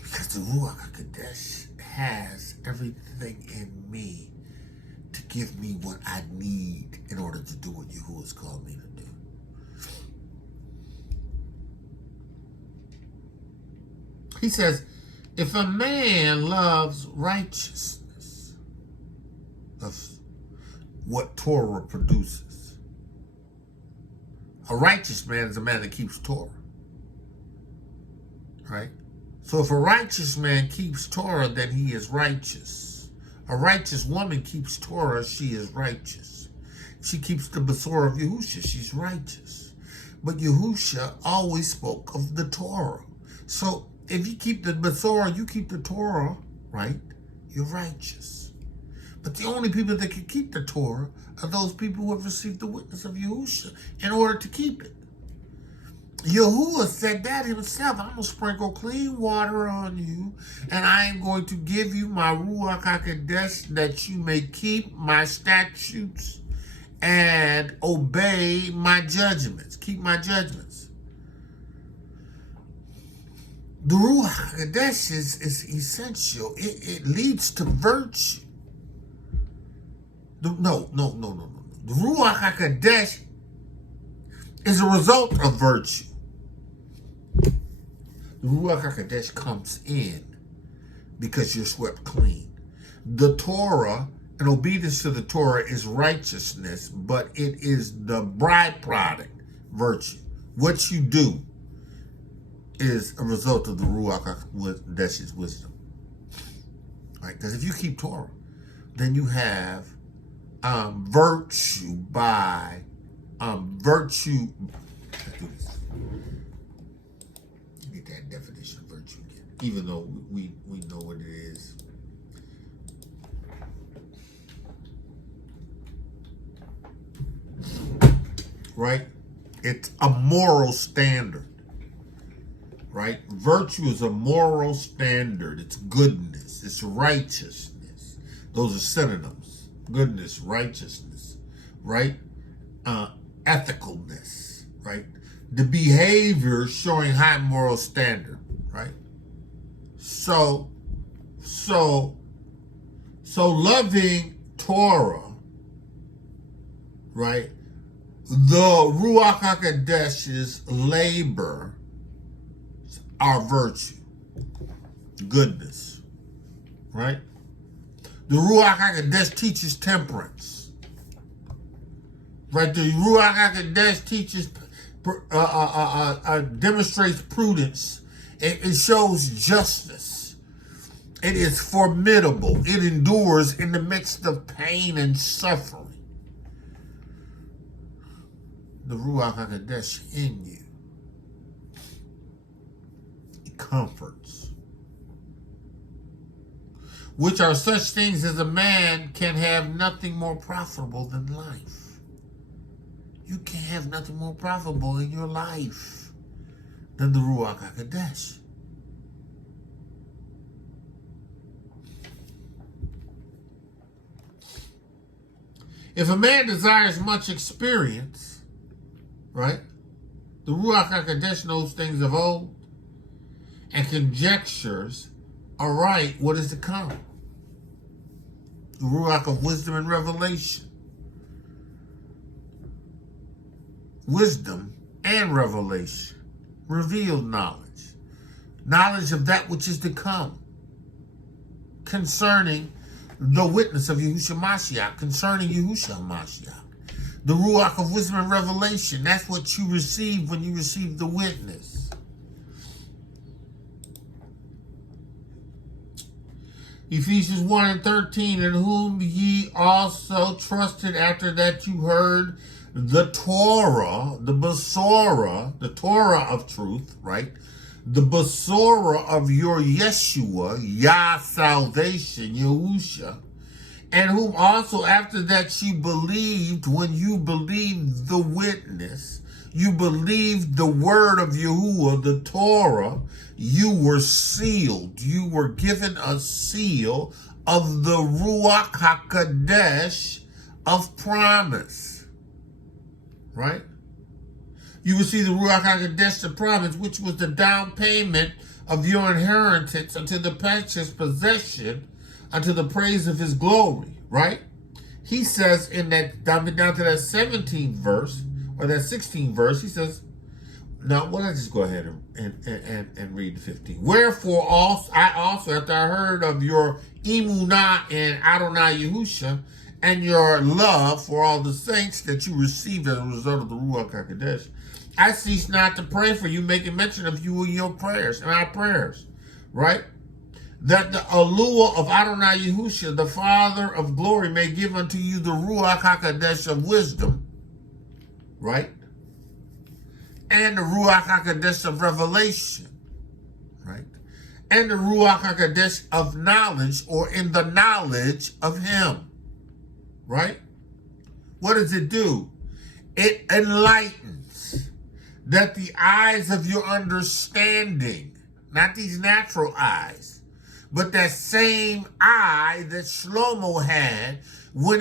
Because the Ruach HaKodesh has everything in me to give me what I need in order to do what Yahuah has called me to do. He says, if a man loves righteousness, of what Torah produces, a righteous man is a man that keeps Torah, right? So if a righteous man keeps Torah, then he is righteous. A righteous woman keeps Torah, she is righteous. If she keeps the Besorah of Yahusha, she's righteous. But Yahusha always spoke of the Torah. So if you keep the Besorah, you keep the Torah, right? You're righteous. But the only people that can keep the Torah are those people who have received the witness of Yahusha in order to keep it. Yahuah said that himself. I'm going to sprinkle clean water on you, and I am going to give you my Ruach HaKodesh that you may keep my statutes and obey my judgments. Keep my judgments. The Ruach HaKodesh is essential. It leads to virtue. No. The Ruach HaKodesh is a result of virtue. The Ruach HaKodesh comes in because you're swept clean. The Torah and obedience to the Torah is righteousness, but it is the byproduct, virtue. What you do is a result of the Ruach HaKodesh's wisdom. Right? Because if you keep Torah, then you have virtue by virtue. Let's do this. Get that definition of virtue again, even though we know what it is. Right? It's a moral standard. Right? Virtue is a moral standard. It's goodness. It's righteousness. Those are synonyms. Goodness, righteousness. Right? Ethicalness. Right? The behavior showing high moral standard. Right? So loving Torah, right? The Ruach HaKodesh's labor, our virtue, goodness, right? The Ruach HaKodesh teaches temperance, right? The Ruach HaKodesh teaches, demonstrates prudence. It shows justice. It is formidable. It endures in the midst of pain and suffering. The Ruach HaKodesh in you, it comforts. Which are such things as a man can have nothing more profitable than life. You can't have nothing more profitable in your life than the Ruach HaKodesh. If a man desires much experience, right? The Ruach HaKodesh knows things of old and conjectures aright what is to come. The Ruach of wisdom and revelation. wisdom and revelation, revealed knowledge, knowledge of that which is to come, concerning the witness of Yahushua Mashiach, concerning Yahushua Mashiach. The Ruach of wisdom and revelation, that's what you receive when you receive the witness. Ephesians 1:13, in whom ye also trusted after that you heard the Torah, the Besorah, the Torah of truth, right? The Besorah of your Yeshua, Yah salvation, Yahusha, and whom also after that you believed, when you believed the witness, you believed the word of Yahuah, the Torah, you were sealed. You were given a seal of the Ruach HaKodesh of promise. Right? You received the Ruach HaKodesh of promise, which was the down payment of your inheritance unto the precious possession, unto the praise of his glory. Right? He says in that, down to that 17th verse, or that 16th verse, he says, now, well, let's just go ahead and read the 15. Wherefore, I also, after I heard of your emunah in Adonai Yahusha, and your love for all the saints that you received as a result of the Ruach HaKodesh, I cease not to pray for you, making mention of you in your prayers, and our prayers, right? That the Yahuah of Adonai Yahusha, the Father of glory, may give unto you the Ruach HaKodesh of wisdom, right? And the Ruach HaKodesh of revelation, right? And the Ruach HaKodesh of knowledge, or in the knowledge of him, right? What does it do? It enlightens that the eyes of your understanding, not these natural eyes, but that same eye that Slomo had when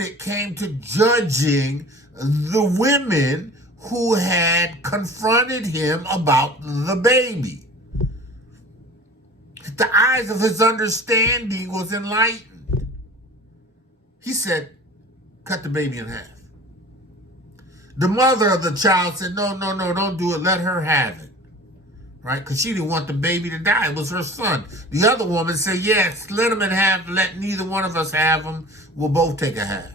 it came to judging the women who had confronted him about the baby. The eyes of his understanding was enlightened. He said, cut the baby in half. The mother of the child said, no, don't do it. Let her have it. Right? Because she didn't want the baby to die. It was her son. The other woman said, yes, let him in half. Let neither one of us have him. We'll both take a half.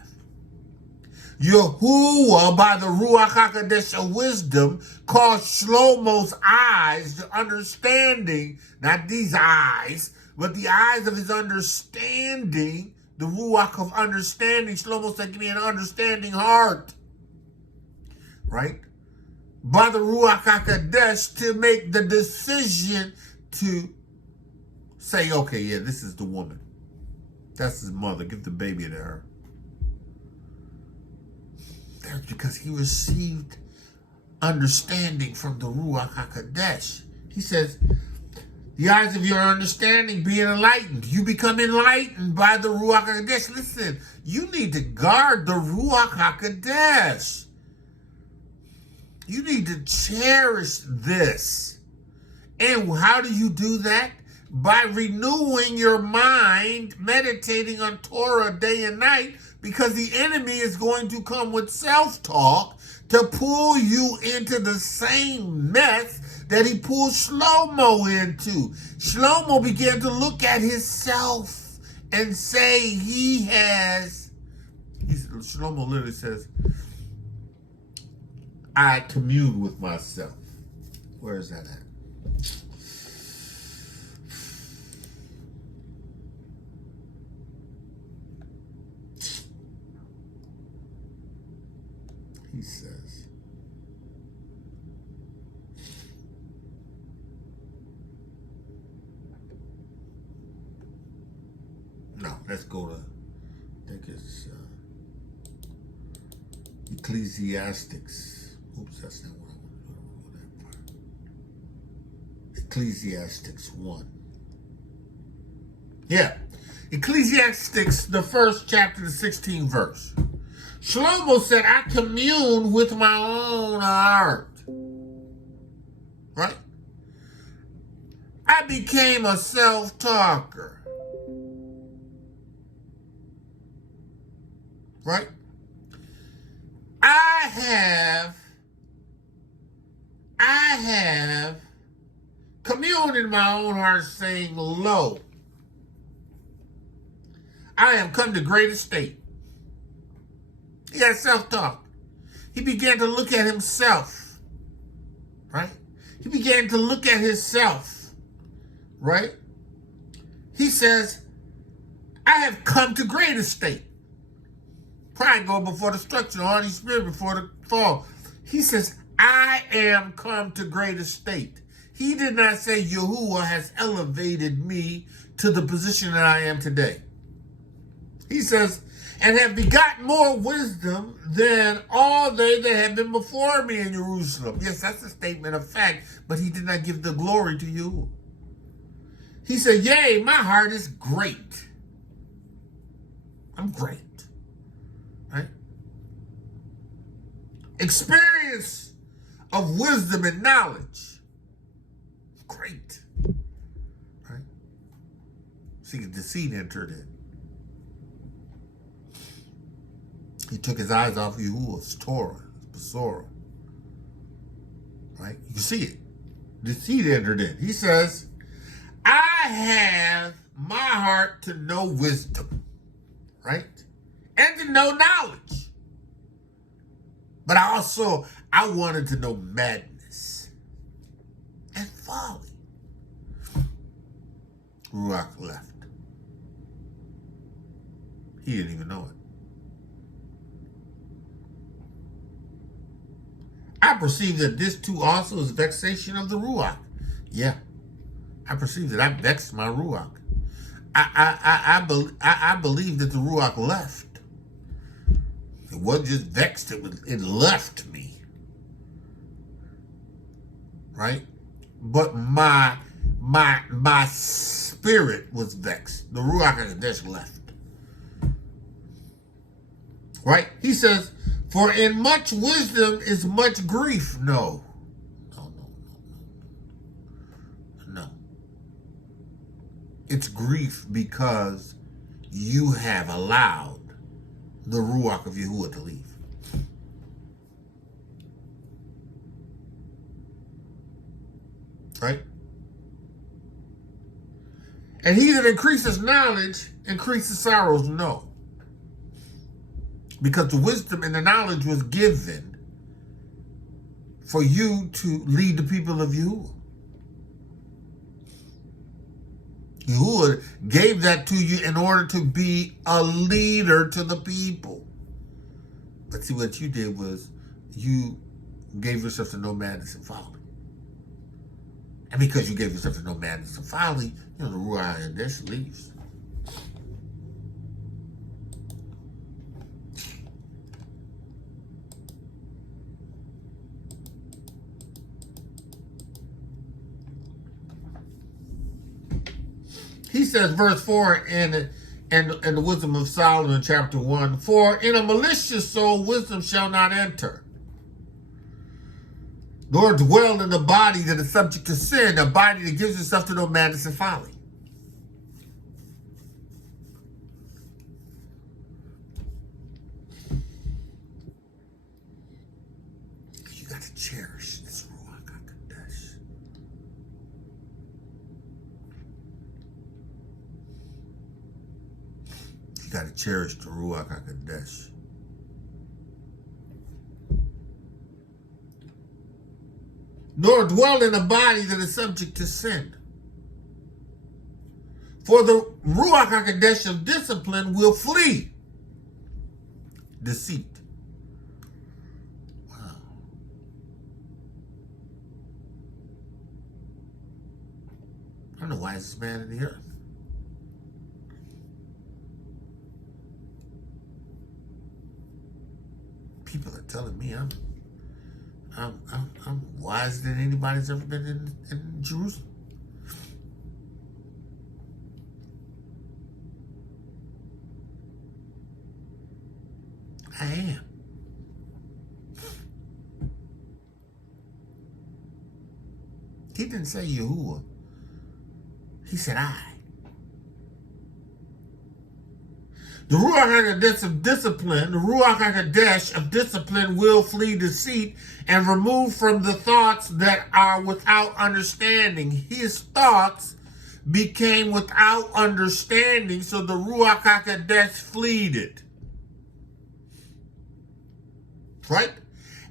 Yahuah, by the Ruach HaKodesh of wisdom, caused Shlomo's eyes, the understanding, not these eyes, but the eyes of his understanding, the Ruach of understanding. Shlomo said, give me an understanding heart. Right? By the Ruach HaKodesh, to make the decision to say, okay, yeah, this is the woman. That's his mother. Give the baby to her. That's because he received understanding from the Ruach HaKodesh. He says, the eyes of your understanding being enlightened. You become enlightened by the Ruach HaKodesh. Listen, you need to guard the Ruach HaKodesh. You need to cherish this. And how do you do that? By renewing your mind, meditating on Torah day and night, because the enemy is going to come with self-talk to pull you into the same mess that he pulled Slomo into. Slomo began to look at himself and say Slomo literally says, I commune with myself. Where is that at? He says, no, let's go to, I think it's Ecclesiastes. Oops, that's not what I want to do. That part. Ecclesiastes 1. Yeah. Ecclesiastes, the first chapter, the 16th verse. Slomo said, I commune with my own heart. Right? I became a self-talker. Right? I have have communed in my own heart, saying, lo, I am come to great estate. He had self-talk. He began to look at himself, right? He began to look at himself, right? He says, I have come to great estate. Pride go before destruction, Holy Spirit before the fall. He says, I am come to great estate. He did not say Yahuah has elevated me to the position that I am today. He says, and have begotten more wisdom than all they that have been before me in Jerusalem. Yes, that's a statement of fact, but he did not give the glory to Yahuah. He said, yea, my heart is great. I'm great. Right? Experience of wisdom and knowledge. Great. Right? See, the deceit entered in. He took his eyes off Yahuah's Torah, his Besorah. Right? You see it. Deceit entered in. He says, I have my heart to know wisdom. Right? And to know knowledge. But I wanted to know madness and folly. Ruach left. He didn't even know it. I perceive that this too also is vexation of the Ruach. Yeah, I perceive that I vexed my Ruach. I believe that the Ruach left. It wasn't just vexed, it left me. Right? But my spirit was vexed. The Ruach HaKodesh left. Right? He says, for in much wisdom is much grief. No. It's grief because you have allowed the Ruach of Yahuah to leave. Right? And he that increases knowledge increases sorrows. No. Because the wisdom and the knowledge was given for you to lead the people of Yahuah. Yahuah gave that to you in order to be a leader to the people. But see, what you did was you gave yourself to no madness and folly. And because you gave yourself to no madness and folly, the Ruach HaKodesh leaves. He says, verse 4 in the wisdom of Solomon, chapter 1, for in a malicious soul wisdom shall not enter, nor dwell in the body that is subject to sin, a body that gives itself to no madness and folly. You got to cherish this Ruach HaKodesh. You got to cherish the Ruach HaKodesh. Nor dwell in a body that is subject to sin. For the Ruach HaKodesh of discipline will flee deceit. Wow. I'm the wisest man in the earth. People are telling me I'm wiser than anybody's ever been in Jerusalem. I am. He didn't say Yahuah. He said I. The Ruach HaKodesh of discipline, the Ruach HaKodesh of discipline will flee deceit and remove from the thoughts that are without understanding. His thoughts became without understanding, so the Ruach HaKodesh fleed it. Right?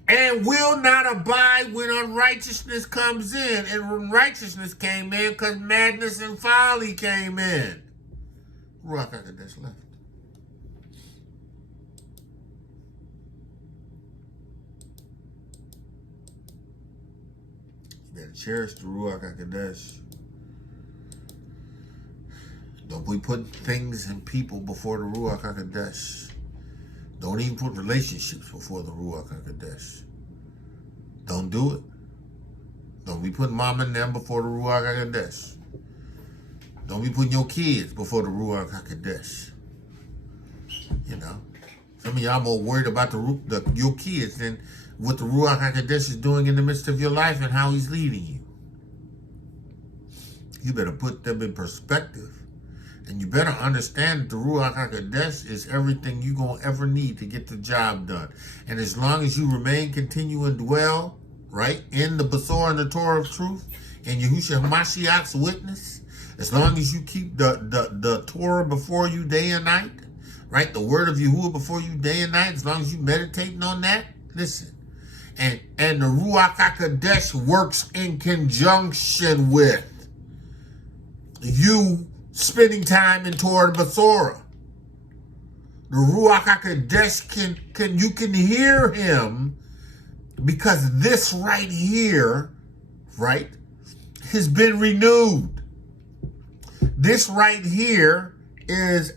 And will not abide when unrighteousness comes in. And when righteousness came in, because madness and folly came in. Ruach HaKodesh left. You better cherish the Ruach HaKodesh. Don't be putting things and people before the Ruach HaKodesh. Don't even put relationships before the Ruach HaKodesh. Don't do it. Don't be putting mom and them before the Ruach HaKodesh. Don't be putting your kids before the Ruach HaKodesh. You know, some of y'all more worried about your kids than what the Ruach HaKodesh is doing in the midst of your life and how he's leading you. You better put them in perspective. And you better understand that the Ruach HaKodesh is everything you're going to ever need to get the job done. And as long as you remain, continue, and dwell, right, in the Basar and the Torah of truth, and Yahushua Mashiach's witness, as long as you keep the Torah before you day and night, right, the word of Yahuah before you day and night, as long as you meditating on that, listen. And the Ruach HaKodesh works in conjunction with you spending time in Torah and Basora. The Ruach HaKodesh you can hear him because this right here, right, has been renewed. This right here is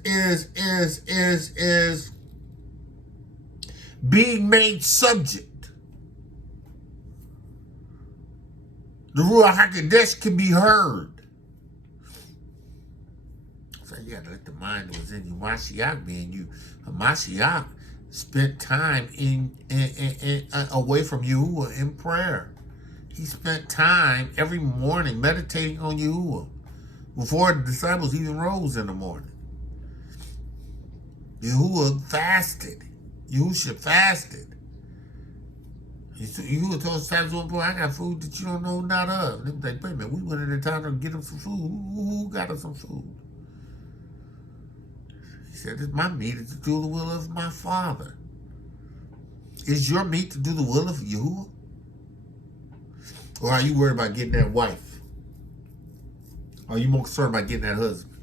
being made subject. The Ruach HaKodesh can be heard. So you got to let the mind that was in you, Mashiach be in you. Mashiach spent time in away from Yahuah in prayer. He spent time every morning meditating on Yahuah before the disciples even rose in the morning. Yahuah fasted. Yahushua fasted. Yahuah told his disciples one point, I got food that you don't know not of. And they were like, wait a minute, we went in the town to get him some food. Who got us some food? He said, it's my meat is to do the will of my Father. Is your meat to do the will of Yahuah? Or are you worried about getting that wife? Are you more concerned about getting that husband?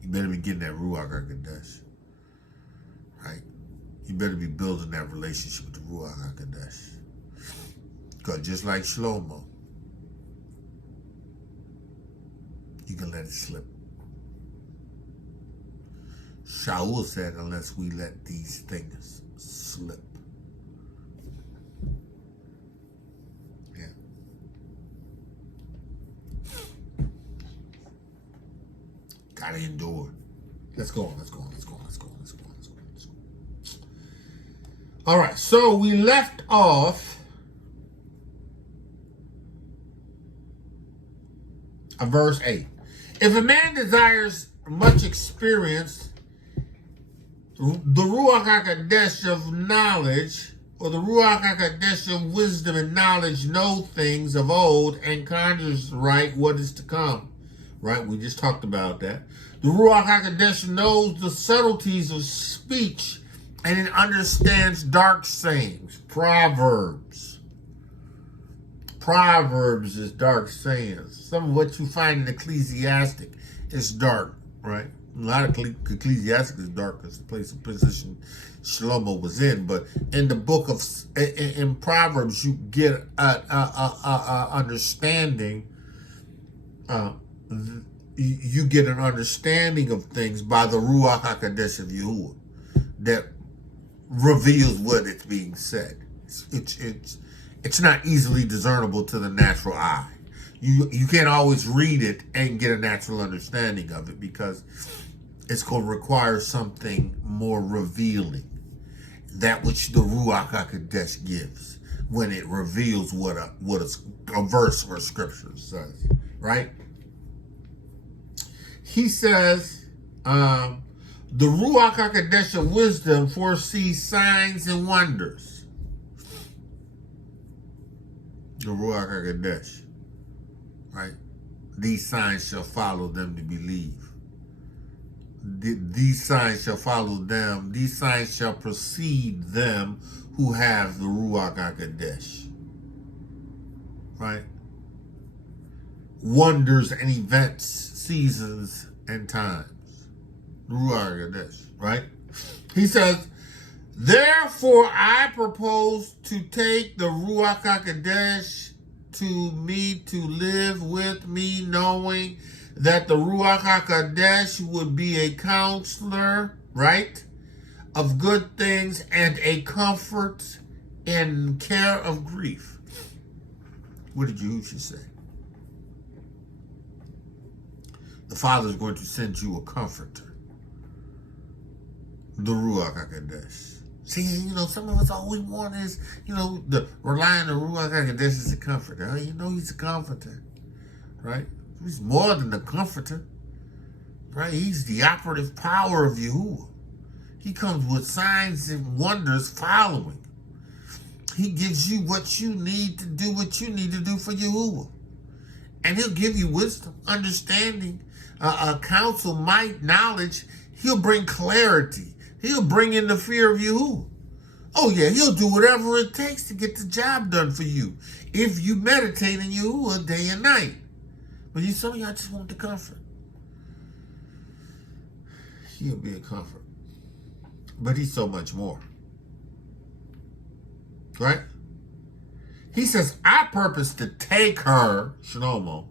You better be getting that Ruach HaKodesh. Right? You better be building that relationship with the Ruach HaKodesh. Because just like Slomo, you can let it slip. Shaul said, unless we let these things slip. Yeah. Gotta endure. Let's go on. All right, so we left off verse 8. If a man desires much experience, the Ruach HaKodesh of knowledge, or the Ruach HaKodesh of wisdom and knowledge, know things of old and conjures right what is to come. Right? We just talked about that. The Ruach HaKodesh knows the subtleties of speech and it understands dark sayings. Proverbs is dark sayings. Some of what you find in Ecclesiastes is dark, right? A lot of Ecclesiastes is dark because the place of position Slomo was in. But in the book of, in Proverbs, you get a understanding. You get an understanding of things by the Ruach HaKodesh of Yahuah that reveals what it's being said. It's not easily discernible to the natural eye. You can't always read it and get a natural understanding of it because it's going to require something more revealing. That which the Ruach HaKodesh gives. when it reveals what a verse or scripture says, right? He says, the Ruach HaKodesh of wisdom foresees signs and wonders. The Ruach HaKodesh, right? These signs shall follow them to believe. These signs shall follow them. These signs shall precede them who have the Ruach HaKodesh. Right? Wonders and events, seasons and times. The Ruach HaKodesh. Right? He says, therefore I propose to take the Ruach HaKodesh to me to live with me, knowing that the Ruach HaKodesh would be a counselor, right, of good things and a comfort in care of grief. What did Yahuah say? The Father is going to send you a comforter, the Ruach HaKodesh. See, some of us all we want is, the relying on the Ruach HaKodesh as a comforter. He's a comforter, right? He's more than a comforter, right? He's the operative power of Yahuah. He comes with signs and wonders following. He gives you what you need to do what you need to do for Yahuah. And he'll give you wisdom, understanding, counsel, might, knowledge. He'll bring clarity. He'll bring in the fear of Yahuah. Oh yeah, he'll do whatever it takes to get the job done for you if you meditate in Yahuah day and night. But some of y'all just want the comfort. He'll be a comfort. But he's so much more. Right? He says, I purpose to take her, Slomo,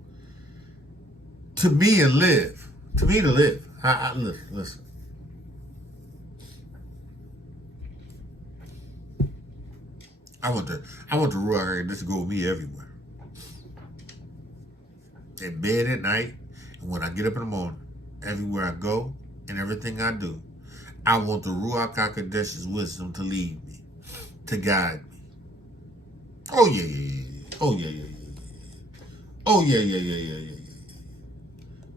to me and live. To me to live. Listen. I want the Ruach HaKodesh to go with me everywhere. In bed at night, and when I get up in the morning, everywhere I go and everything I do, I want the Ruach HaKodesh's wisdom to lead me, to guide me. Oh yeah. Oh yeah. Oh yeah.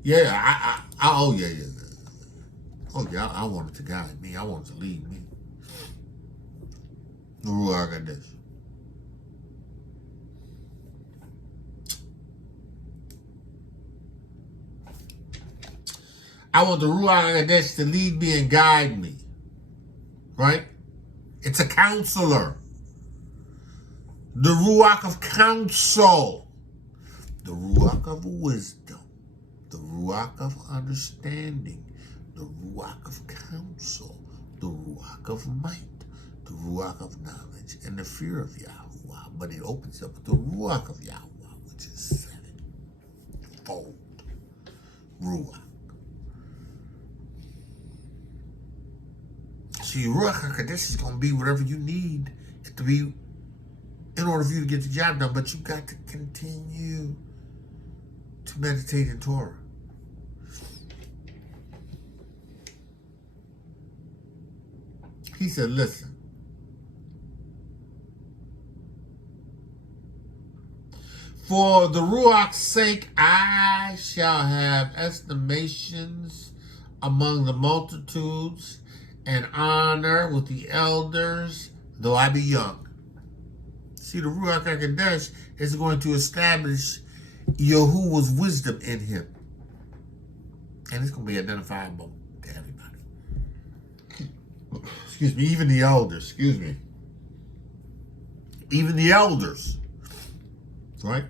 Yeah, oh yeah. Oh yeah, I want it to guide me. I want it to lead me. The Ruach HaKodesh. I want the Ruach HaKodesh to lead me and guide me. Right? It's a counselor. The Ruach of counsel. The Ruach of wisdom. The Ruach of understanding. The Ruach of counsel. The Ruach of might. The Ruach of knowledge. And the fear of Yahuah. But it opens up with the Ruach of Yahuah, which is sevenfold. Ruach. See, Ruach HaKodesh is going to be whatever you need it to be in order for you to get the job done. But you got to continue to meditate in Torah. He said, listen. For the Ruach's sake, I shall have estimations among the multitudes and honor with the elders, though I be young. See, the Ruach HaKodesh is going to establish Yahuah's wisdom in him. And it's going to be identifiable to everybody. Excuse me, even the elders, Even the elders. Right?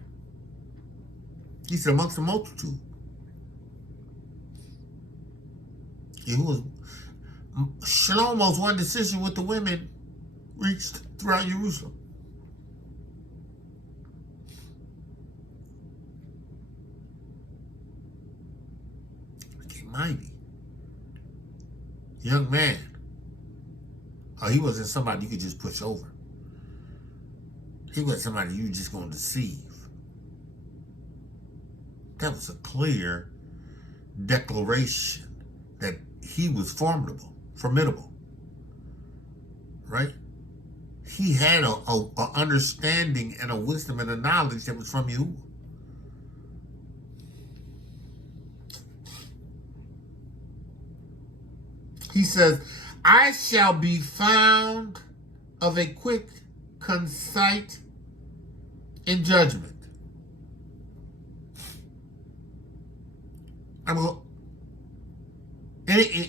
He said, amongst the multitude. Shlomo's one decision with the women reached throughout Jerusalem. Became mighty. Young man. Oh, he wasn't somebody you could just push over. He wasn't somebody you were just going to deceive. That was a clear declaration that he was formidable, right? he had a understanding and a wisdom and a knowledge that was from Yahuah. He says, I shall be found of a quick, conceit in judgment. I'm going to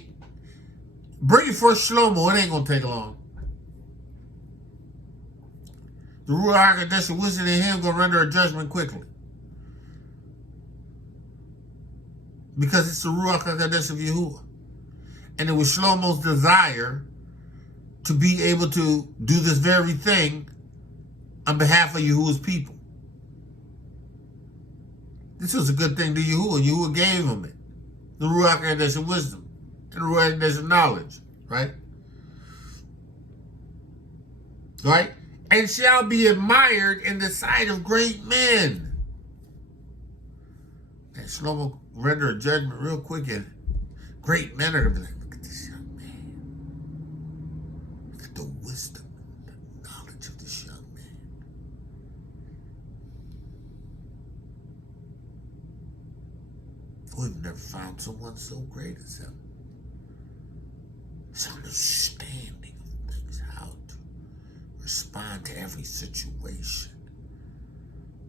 bring it for Slomo. It ain't going to take long. The Ruach that's the wisdom in him going to render a judgment quickly. Because it's the Ruach HaKodesh of Yahuah. And it was Shlomo's desire to be able to do this very thing on behalf of Yahuwah's people. This was a good thing to Yahuah. Yahuah gave him it. The Ruach HaKodesh of wisdom and the Ruach HaKodesh of knowledge. Right? Right? And shall be admired in the sight of great men. And Slomo render a judgment real quick, and great men are going to be like, look at this young man. Look at the wisdom and the knowledge of this young man. We've never found someone so great as him. His understanding of things, how to respond to every situation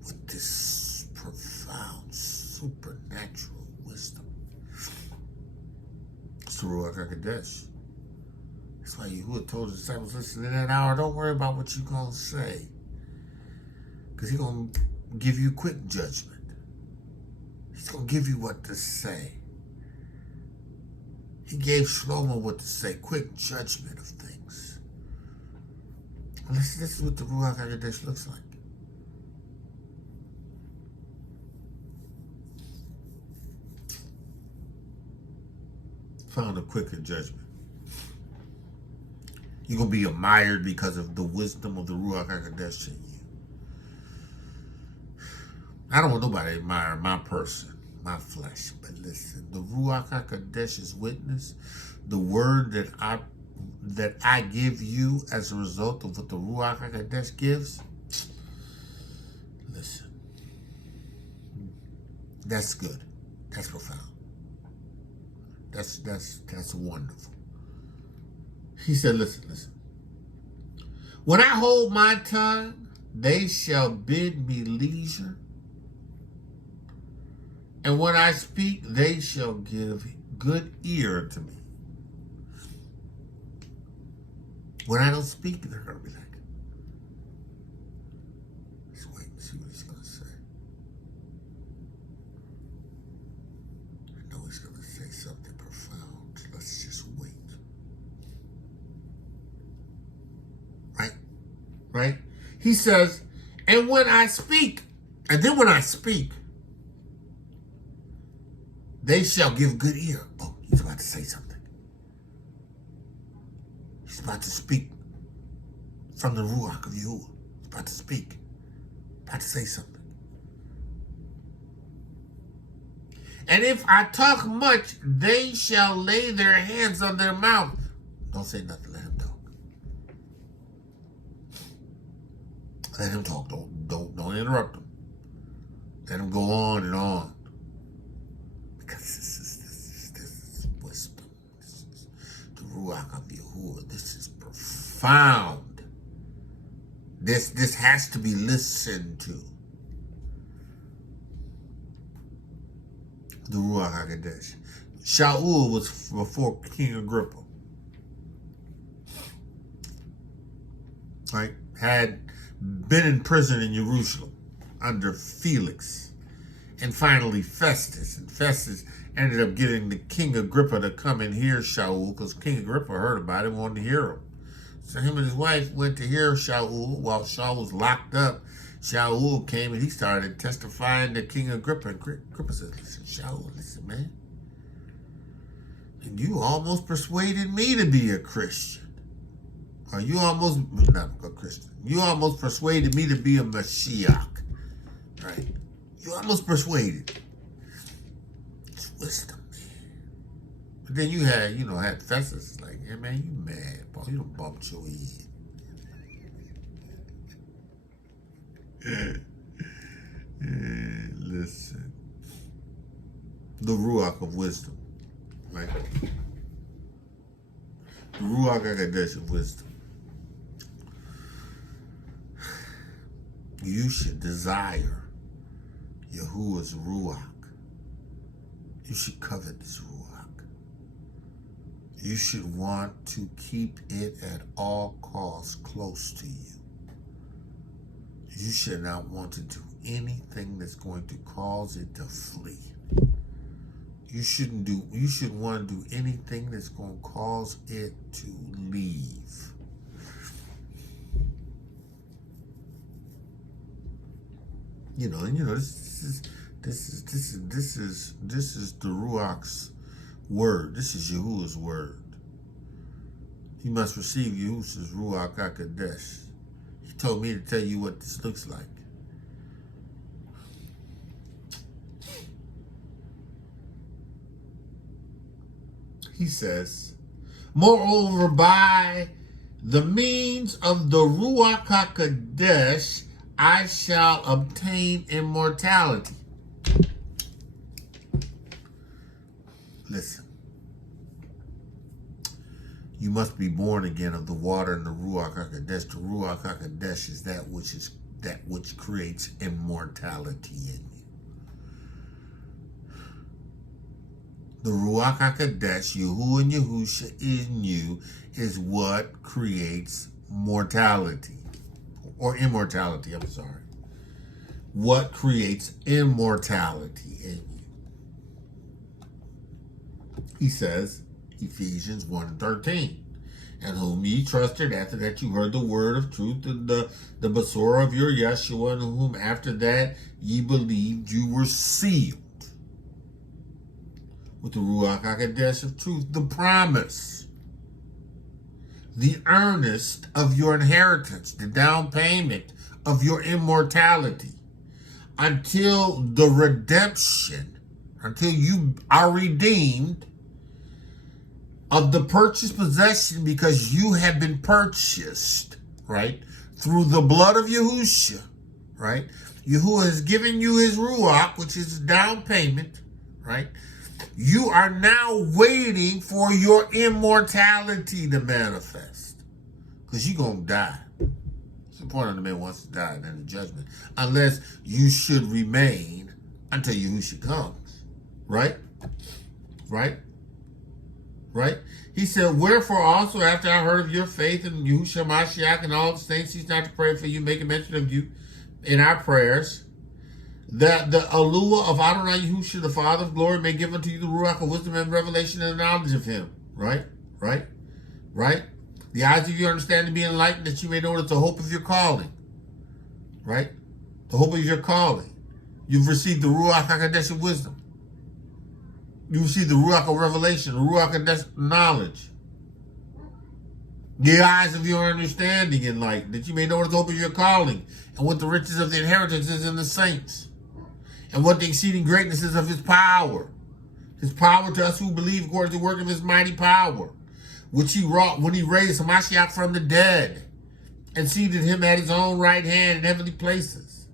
with this profound, supernatural wisdom. It's the Ruach HaKodesh. That's why Yahuah told his disciples, listen, in that hour, don't worry about what you're going to say. Because he's going to give you quick judgment. He's going to give you what to say. He gave Slomo what to say, quick judgment of things. And this is what the Ruach HaKodesh looks like. Found a quicker judgment. You're going to be admired because of the wisdom of the Ruach HaKodesh in you. I don't want nobody to admire my person, my flesh. But listen, the Ruach HaKodesh's witness, the word that I give you as a result of what the Ruach HaKodesh gives, listen, that's good. That's profound. That's wonderful. He said, listen. When I hold my tongue, they shall bid me leisure. And when I speak, they shall give good ear to me. When I don't speak, they're going to be like, let's wait and see what he's going to say. I know he's going to say something profound. Let's just wait. Right? He says, and when I speak, and then when I speak, they shall give good ear. Oh, he's about to say something. He's about to speak from the Ruach of Yahuah. He's about to speak. About to say something. And if I talk much, they shall lay their hands on their mouth. Don't say nothing. Let him talk. Let him talk. Don't interrupt him. Let him go on and on. Because this is wisdom. This is the Ruach of Yahuah. This is profound. This has to be listened to. The Ruach HaKodesh. Shaul was before King Agrippa. Right? Had been in prison in Jerusalem under Felix. And finally Festus. And Festus ended up getting the King Agrippa to come and hear Shaul because King Agrippa heard about it and wanted to hear him. So him and his wife went to hear Shaul while Shaul was locked up. Shaul came and he started testifying to King Agrippa. And Agrippa said, listen, Shaul, listen, man. And you almost persuaded me to be a Christian. Or you almost, not a Christian. You almost persuaded me to be a Mashiach. Right? You almost persuaded. It's wisdom, man. But then you had Festus like, yeah, man, you mad, Paul. You done bumped your head. the Ruach of wisdom, right? The Ruach HaKodesh of wisdom. You should desire Yahuah's Ruach. You should covet this Ruach. You should want to keep it at all costs close to you. You should not want to do anything that's going to cause it to flee. You should want to do anything that's going to cause it to leave. This is the Ruach's word. This is Yahuah's word. You must receive Yahuah's Ruach HaKodesh. He told me to tell you what this looks like. He says, moreover, by the means of the Ruach HaKodesh, I shall obtain immortality. Listen. You must be born again of the water and the Ruach HaKodesh. The Ruach HaKodesh is that which creates immortality in you. The Ruach HaKodesh, Yahuah and Yahusha in you, is what creates mortality. Or immortality, I'm sorry. What creates immortality in you? He says, Ephesians 1:13, and whom ye trusted after that you heard the word of truth, and the Basora of your Yeshua, and whom after that ye believed, you were sealed with the Ruach HaKodesh of truth, the promise, the earnest of your inheritance, the down payment of your immortality, until the redemption, until you are redeemed of the purchased possession, because you have been purchased, right, through the blood of Yahusha, right? Yahuah has given you his Ruach, which is down payment, right? You are now waiting for your immortality to manifest, because you're going to die. It's important the man wants to die and then the judgment, unless you should remain until Yahushua comes, right? Right? Right? He said, wherefore also after I heard of your faith in Yahushua Mashiach and all the saints, cease not to pray for you, making mention of you in our prayers, that the Yahuah of Adonai Yahushua, the Father of glory, may give unto you the Ruach of wisdom and revelation and the knowledge of him. Right? Right? Right? The eyes of your understanding be enlightened, that you may know that the hope of your calling. Right? The hope of your calling. You've received the Ruach HaKodesh of wisdom. You see the Ruach of revelation, the Ruach of knowledge. The eyes of your understanding enlightened, that you may know the hope of your calling, and what the riches of the inheritance is in the saints, and what the exceeding greatness is of his power to us who believe according to the work of his mighty power, which he wrought when he raised Hamashiach from the dead, and seated him at his own right hand in heavenly places,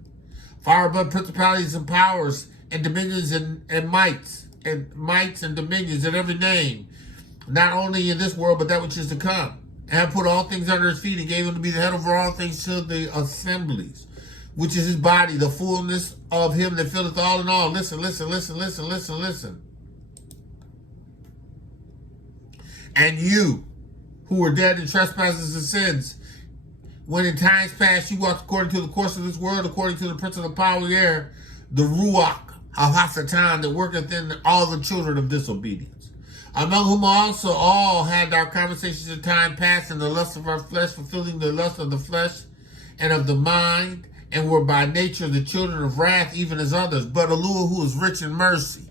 far above principalities and powers, and dominions and mights and dominions and every name, not only in this world, but that which is to come, and have put all things under his feet, and gave him to be the head over all things to the assemblies, which is his body, the fullness of him that filleth all in all. Listen. And you, who were dead in trespasses and sins, when in times past you walked according to the course of this world, according to the prince of the power of the air, the Ruach HaSatan that worketh in all the children of disobedience, among whom also all had our conversations in time past in the lust of our flesh, fulfilling the lust of the flesh and of the mind, and were by nature the children of wrath, even as others. But Yahuah, who is rich in mercy,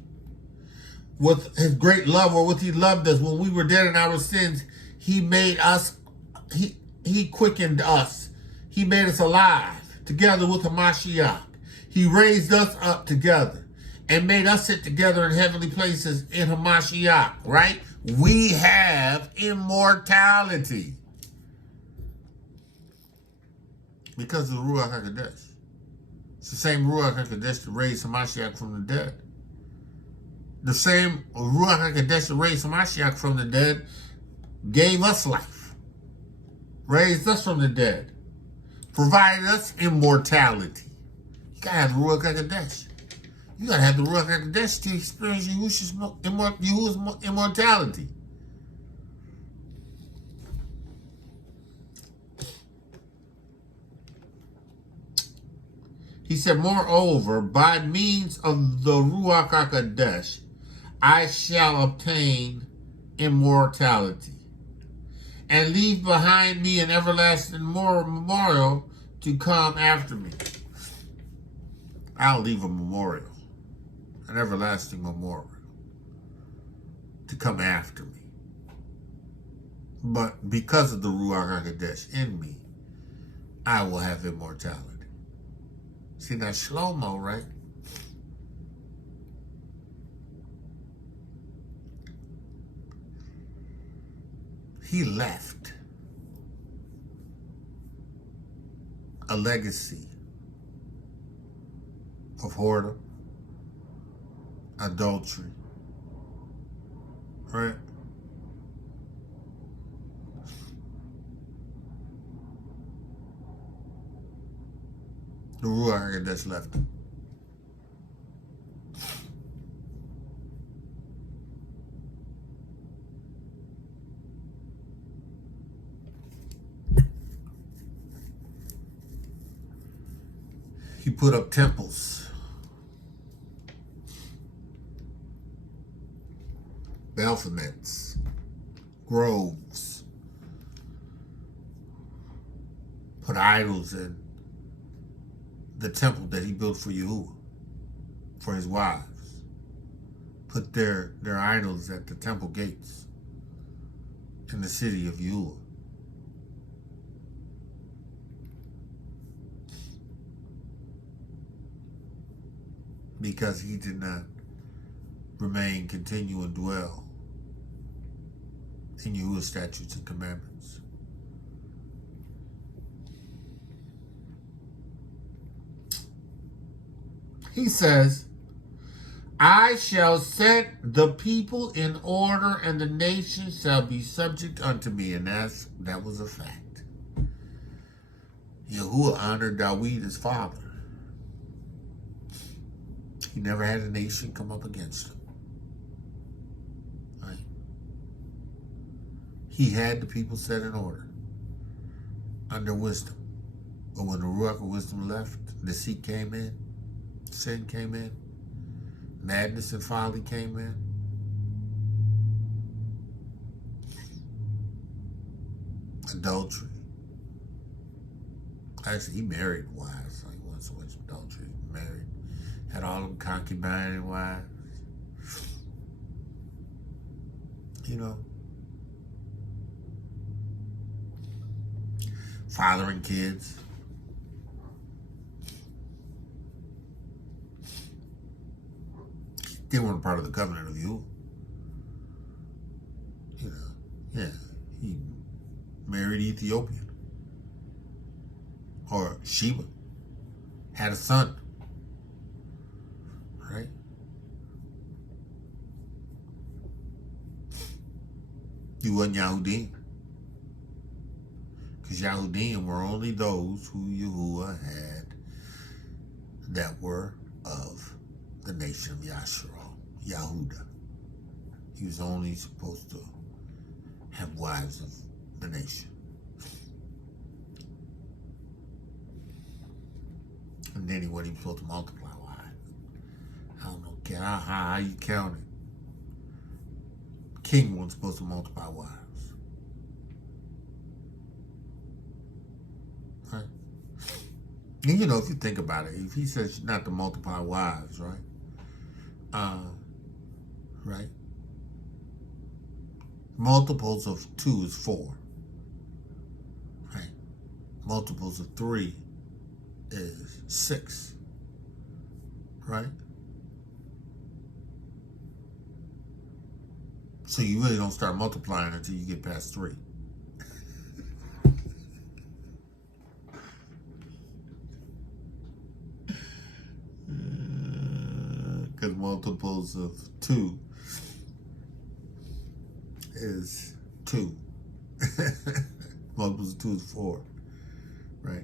with his great love, or with he loved us when we were dead in our sins, he made us, he quickened us. He made us alive together with the Mashiach. He raised us up together and made us sit together in heavenly places in Hamashiach, right? We have immortality because of the Ruach HaKodesh. It's the same Ruach HaKodesh that raised Hamashiach from the dead. The same Ruach HaKodesh that raised Mashiach from the dead gave us life, raised us from the dead, provided us immortality. You gotta have the Ruach HaKodesh. You gotta have the Ruach HaKodesh to experience Yahuwah's immortality. He said, moreover, by means of the Ruach HaKodesh, I shall obtain immortality and leave behind me an everlasting memorial to come after me. I'll leave a memorial, an everlasting memorial to come after me. But because of the Ruach HaKodesh in me, I will have immortality. See, that's Slomo, right? He left a legacy of whoredom, adultery, right? The Ruach HaKodesh left him. He put up temples, battlements, groves, put idols in the temple that he built for Yahuah, for his wives. Put their idols at the temple gates in the city of Yahuah. Because he did not continue and dwell in Yahuwah's statutes and commandments. He says, I shall set the people in order, and the nations shall be subject unto me. And that was a fact. Yahuah honored Dawid, his father. He never had a nation come up against him. Right? He had the people set in order under wisdom. But when the Ruach of wisdom left, deceit came in, sin came in, madness and folly came in. Adultery. Actually, he married wives. So he wasn't so much adultery. He married. Had all them concubine and wives. You know. Fathering kids. They weren't part of the covenant of you. You know, yeah. He married Ethiopian. Or Sheba. Had a son. Right? You wasn't Yahudim. Because Yahudim were only those who Yahuah had that were of the nation of Yasharal, Yahudah. He was only supposed to have wives of the nation. And then he wasn't even supposed to multiply wives. I don't know how you count it. King wasn't supposed to multiply wives. Right? And you know, if you think about it, if he says not to multiply wives, right? Right? Multiples of 2 is 4. Right? Multiples of 3 is 6. Right? So you really don't start multiplying until you get past 3. because multiples of 2 is 2. Multiples of 2 is 4, right?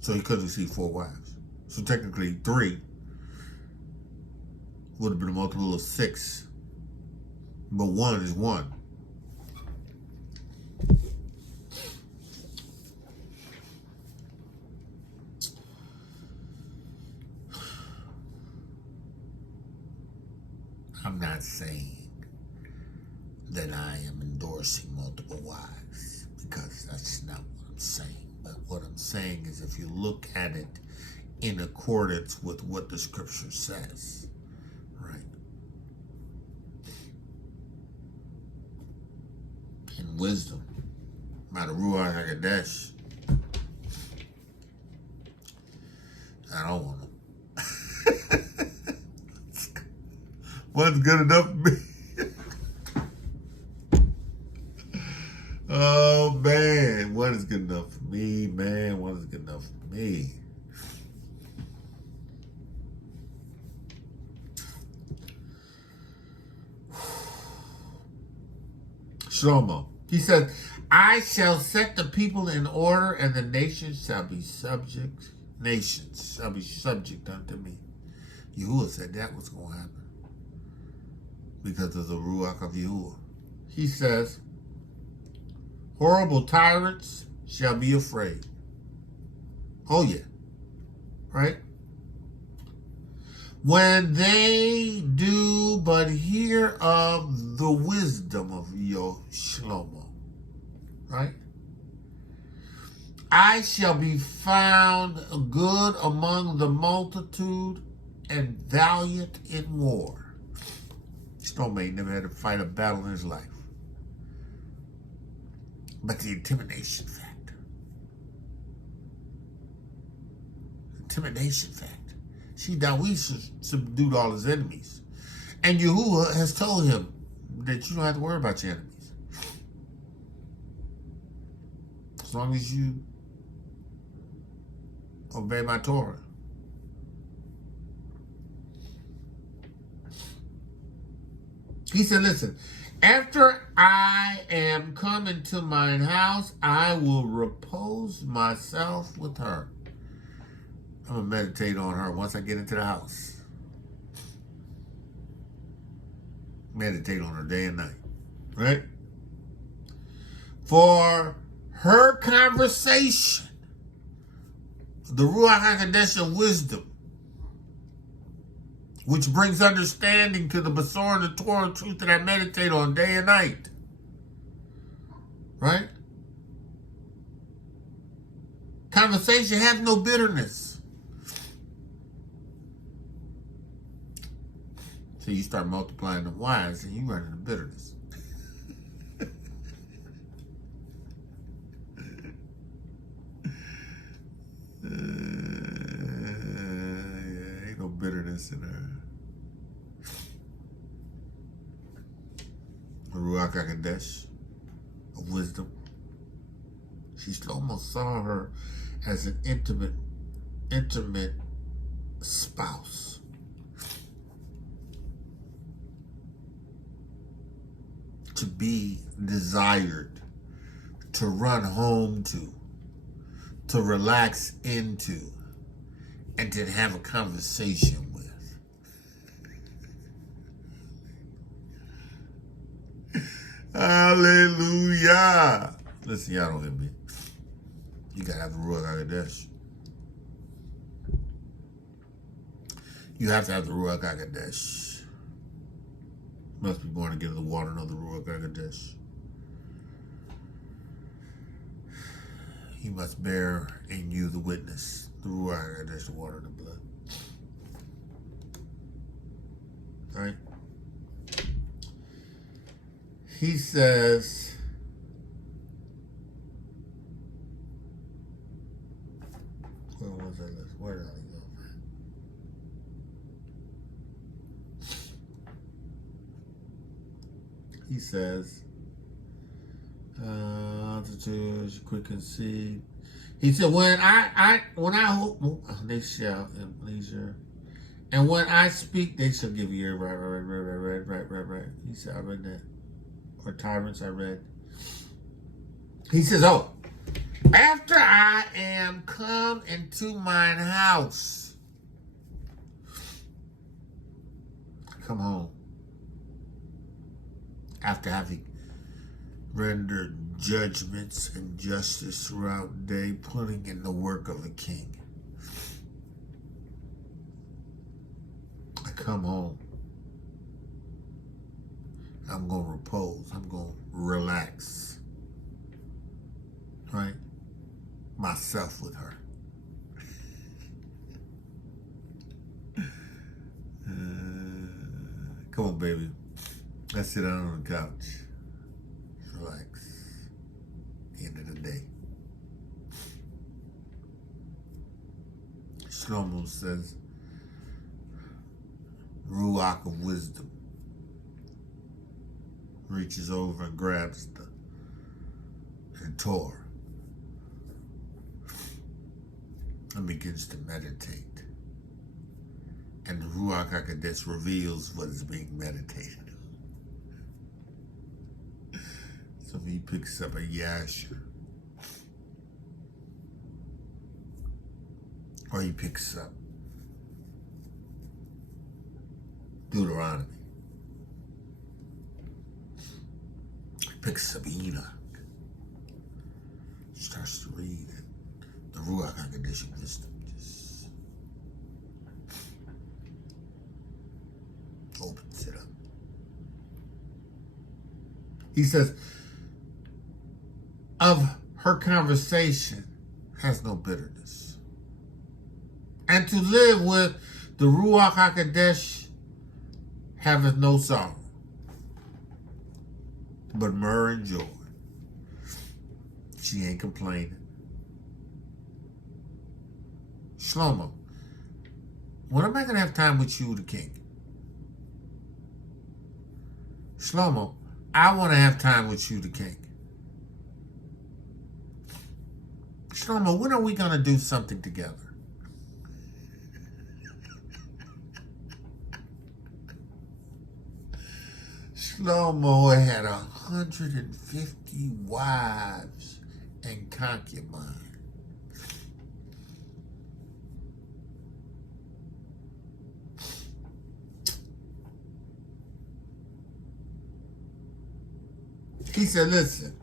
So he couldn't see 4 wives. So technically 3 would have been a multiple of 6, but 1 is 1. I'm not saying that I am endorsing multiple wives, because that's not what I'm saying. But what I'm saying is, if you look at it in accordance with what the scripture says, right? In wisdom, by the Ruach HaKodesh, I don't want them. What's good enough for me? Oh, man. What is good enough for me, man? What is good enough for me? Slomo. He says, I shall set the people in order, and the nations shall be subject. Nations shall be subject unto me. Yahuah said that was going to happen because of the Ruach of Yahuah. He says, horrible tyrants shall be afraid. Oh, yeah. Right? When they do but hear of the wisdom of your Slomo. Right? I shall be found good among the multitude and valiant in war. Slomo never had to fight a battle in his life. But the intimidation factor. Intimidation factor. See, Dawid subdued all his enemies. And Yahuah has told him that you don't have to worry about your enemies. As long as you obey my Torah. He said, listen, after I am come into mine house, I will repose myself with her. I'm going to meditate on her once I get into the house. Meditate on her day and night. Right? For her conversation, the Ruach HaKodesh of wisdom, which brings understanding to the Basar and the Torah truth that I meditate on day and night. Right? Conversation have no bitterness. So you start multiplying the wives and you run into bitterness. Ain't no bitterness in her. Ruach HaKodesh of wisdom. She almost saw her as an intimate spouse. To be desired, to run home to relax into, and to have a conversation with. Hallelujah. Listen, y'all don't hear me. You gotta have the Ruach HaKodesh. You have to have the Ruach HaKodesh. Must be born again of the water and of the Ruach HaKodesh. You must bear in you the witness, the Ruach HaKodesh, the water and the blood. All right? He says, where was that list? Where did I go? He says, altitude, quick and see. He said, when I hope they shall in leisure And when I speak, they shall give ear. Right. He said, I read that. Or tyrants, I read. He says, oh, after I am come into mine house, come home, after having rendered judgments and justice throughout the day, putting in the work of a king. I come home. I'm going to repose. I'm going to relax. Right? Myself with her. Come on, baby. Let's sit down on the couch. Relax. End of the day. Slomo says, Ruach of wisdom reaches over and grabs the Torah and begins to meditate. And the Ruach HaKodesh reveals what is being meditated on. So he picks up a Yasher, or he picks up Deuteronomy, he picks up Enoch, starts to read it. The Ruach HaKodesh of wisdom just opens it up. He says, of her conversation has no bitterness. And to live with the Ruach HaKodesh haveth no sorrow, but myrrh and joy. She ain't complaining. Slomo, when am I going to have time with you, the king? Slomo, I want to have time with you, the king. Slomo, when are we going to do something together? Slomo had 150 wives and concubines. He said, listen,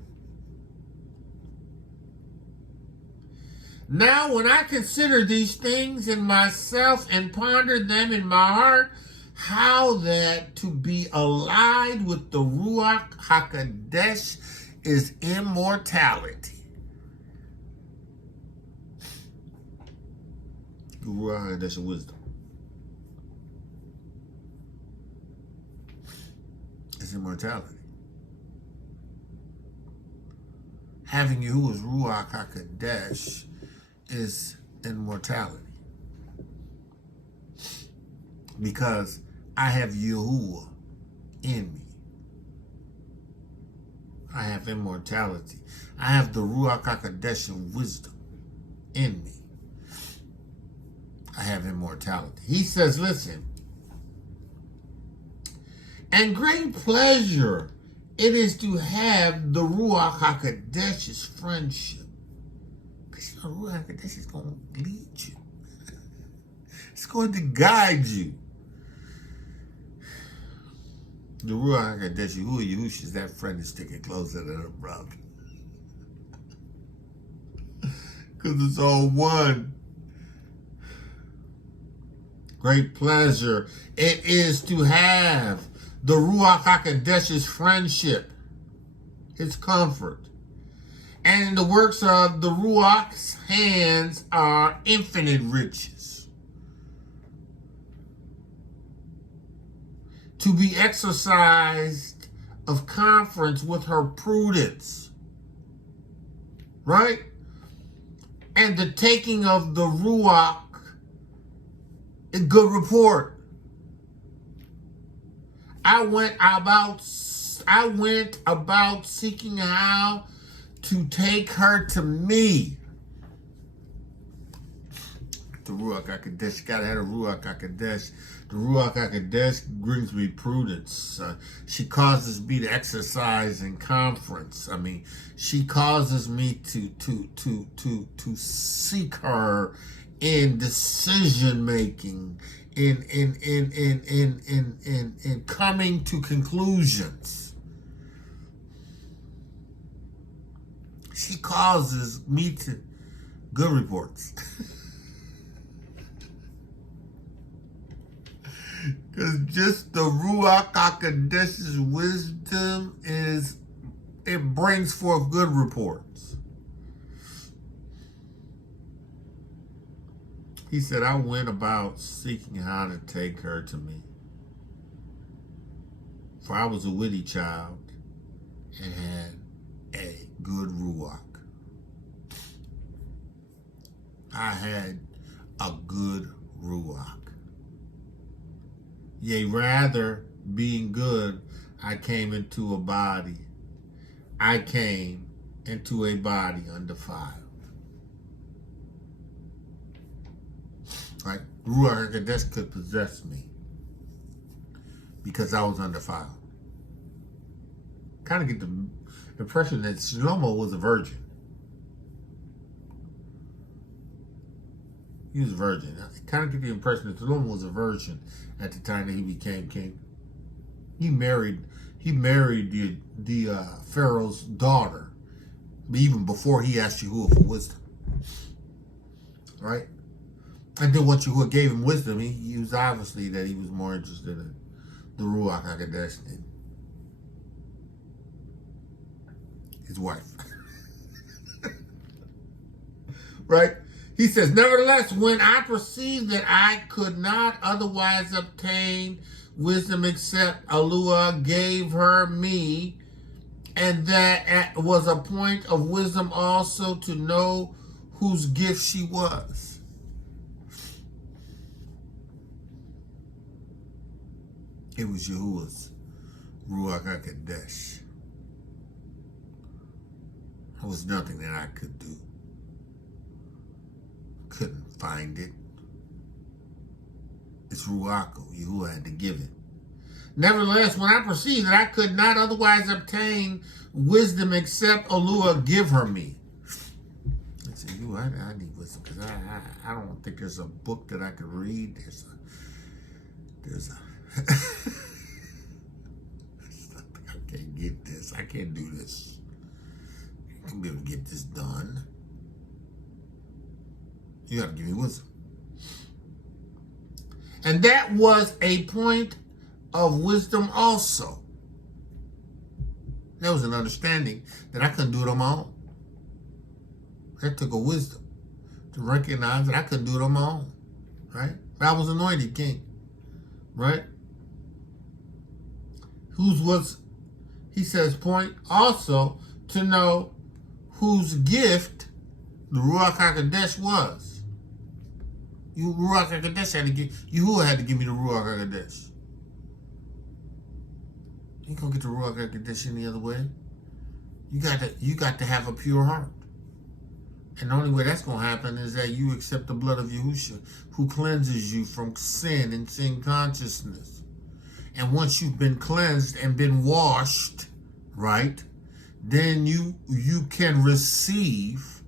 now when I consider these things in myself and ponder them in my heart, how that to be allied with the Ruach HaKodesh is immortality. The Ruach HaKodesh is wisdom. It's immortality. Having Yahuah's Ruach HaKodesh is immortality. Because I have Yahuah in me. I have immortality. I have the Ruach HaKodesh of wisdom in me. I have immortality. He says, listen, and great pleasure it is to have the Ruach HaKodesh's friendship. Because you know, Ruach HaKodesh is going to lead you. It's going to guide you. The Ruach HaKodesh, Yahuah is that friend is sticking closer than a brother. Because it's all one. Great pleasure it is to have the Ruach HaKodesh's friendship, his comfort. And the works of the Ruach's hands are infinite riches. To be exercised of conference with her prudence, right? And the taking of the Ruach, a good report. I went about seeking how to take her to me. the Ruach HaKodesh. You gotta have the Ruach HaKodesh. The Ruach HaKodesh brings me prudence. She causes me to exercise in conference. I mean, she causes me to seek her in decision making, in coming to conclusions. She causes me to good reports. Because just the Ruach HaKodesh's wisdom it brings forth good reports. He said, I went about seeking how to take her to me. For I was a witty child and had a good Ruach. I had a good Ruach. Yea, rather being good, I came into a body. I came into a body undefiled. Right? Ruach HaKodesh could possess me because I was undefiled. Kind of get the impression that Slomo was a virgin. He was a virgin. I kind of get the impression that Slomo was a virgin at the time that he became king. He married the Pharaoh's daughter, even before he asked Yahuah for wisdom. Right? And then once Yahuah gave him wisdom, he was obviously that he was more interested in the Ruach HaKodesh than his wife. Right? He says, nevertheless, when I perceived that I could not otherwise obtain wisdom except Yahuah gave her me, and that was a point of wisdom also to know whose gift she was. It was Yahuah's Ruach HaKodesh. There was nothing that I could do. Couldn't find it. It's Ruach. Yahuah had to give it. Nevertheless, when I perceived that I could not otherwise obtain wisdom except Yahuah give her me. I said, I need wisdom because I don't think there's a book that I could read. There's a I can't get this. I can't do this. I can't be able to get this done. You got to give me wisdom. And that was a point of wisdom also. There was an understanding that I couldn't do it on my own. That took a wisdom to recognize that I couldn't do it on my own. Right? I was anointed king. Right? Whose was, he says, point also to know whose gift the Ruach HaKodesh was. Ruach HaKodesh had to give, Yahuah had to give me the Ruach HaKodesh. You ain't gonna get the Ruach HaKodesh any other way. You got to have a pure heart. And the only way that's gonna happen is that you accept the blood of Yahushua, who cleanses you from sin and sin consciousness. And once you've been cleansed and been washed, right, then you can receive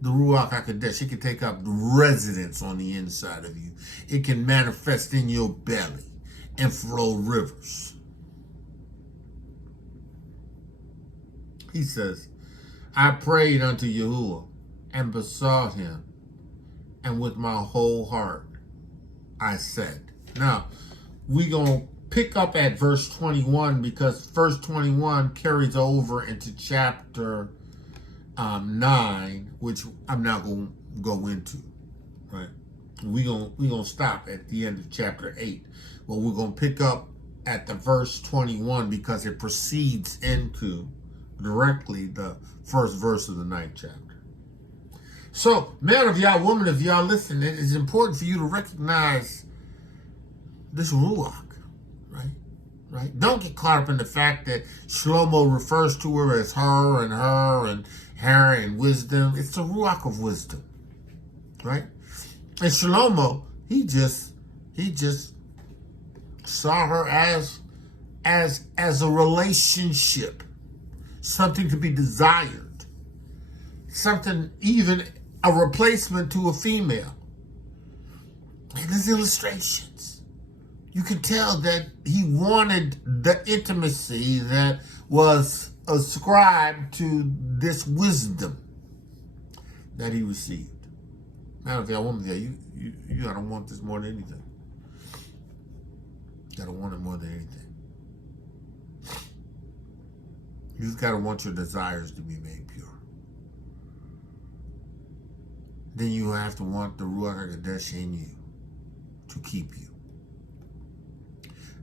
the Ruach HaKodesh. It can take up residence on the inside of you. It can manifest in your belly and flow rivers. He says, I prayed unto Yahuah and besought him, and with my whole heart I said. Now, we're going to pick up at verse 21 because verse 21 carries over into chapter 9, which I'm not going to go into, right? We're gonna stop at the end of chapter 8, but we're going to pick up at the verse 21 because it proceeds into directly the first verse of the 9th chapter. So, man of y'all, woman of y'all, listen, it is important for you to recognize this Ruach, right? Right? Don't get caught up in the fact that Slomo refers to her as her and wisdom. It's the Ruach of wisdom, right? And Slomo, he just saw her as a relationship, something to be desired, something, even a replacement to a female. In his illustrations, you could tell that he wanted the intimacy that was ascribed to this wisdom that he received. Now, if y'all woman there, you gotta want this more than anything. You gotta want it more than anything. You just gotta want your desires to be made pure. Then you have to want the Ruach HaKodesh in you to keep you.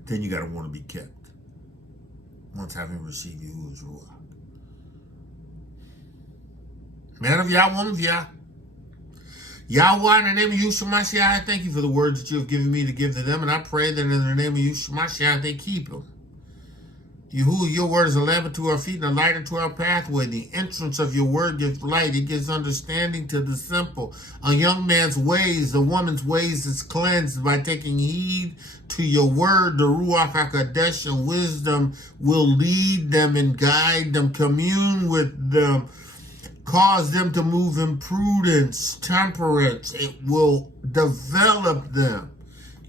Then you gotta want to be kept. Once having received you, who is Ruach. Man of Yah, woman of Yah. Yahuah, in the name of Yahushua Mashiach, I thank you for the words that you have given me to give to them, and I pray that in the name of Yahushua Mashiach, they keep them. Yahuah, your word is a lamp unto our feet and a light unto our pathway. The entrance of your word gives light. It gives understanding to the simple. A young man's ways, a woman's ways is cleansed by taking heed to your word. The Ruach HaKodesh and wisdom will lead them and guide them, commune with them, cause them to move in prudence, temperance. It will develop them.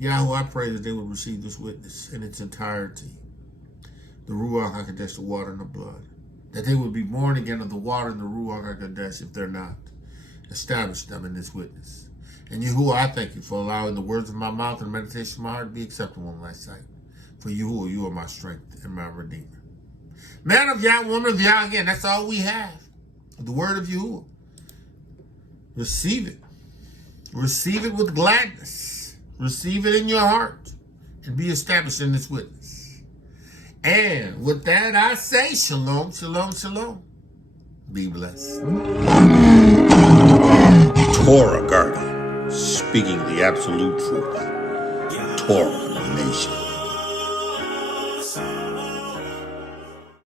Yahuah, I pray that they will receive this witness in its entirety. The Ruach HaKodesh, the water and the blood. That they will be born again of the water and the Ruach HaKodesh if they're not. Establish them in this witness. And Yahuah, I thank you for allowing the words of my mouth and the meditation of my heart to be acceptable in thy sight. For Yahuah, you are my strength and my redeemer. Man of Yah, woman of Yah, again, that's all we have. The word of Yahuah. Receive it. Receive it with gladness. Receive it in your heart. And be established in this witness. And with that, I say shalom, shalom, shalom. Be blessed. Torah Garden, speaking the absolute truth. Torah Nation.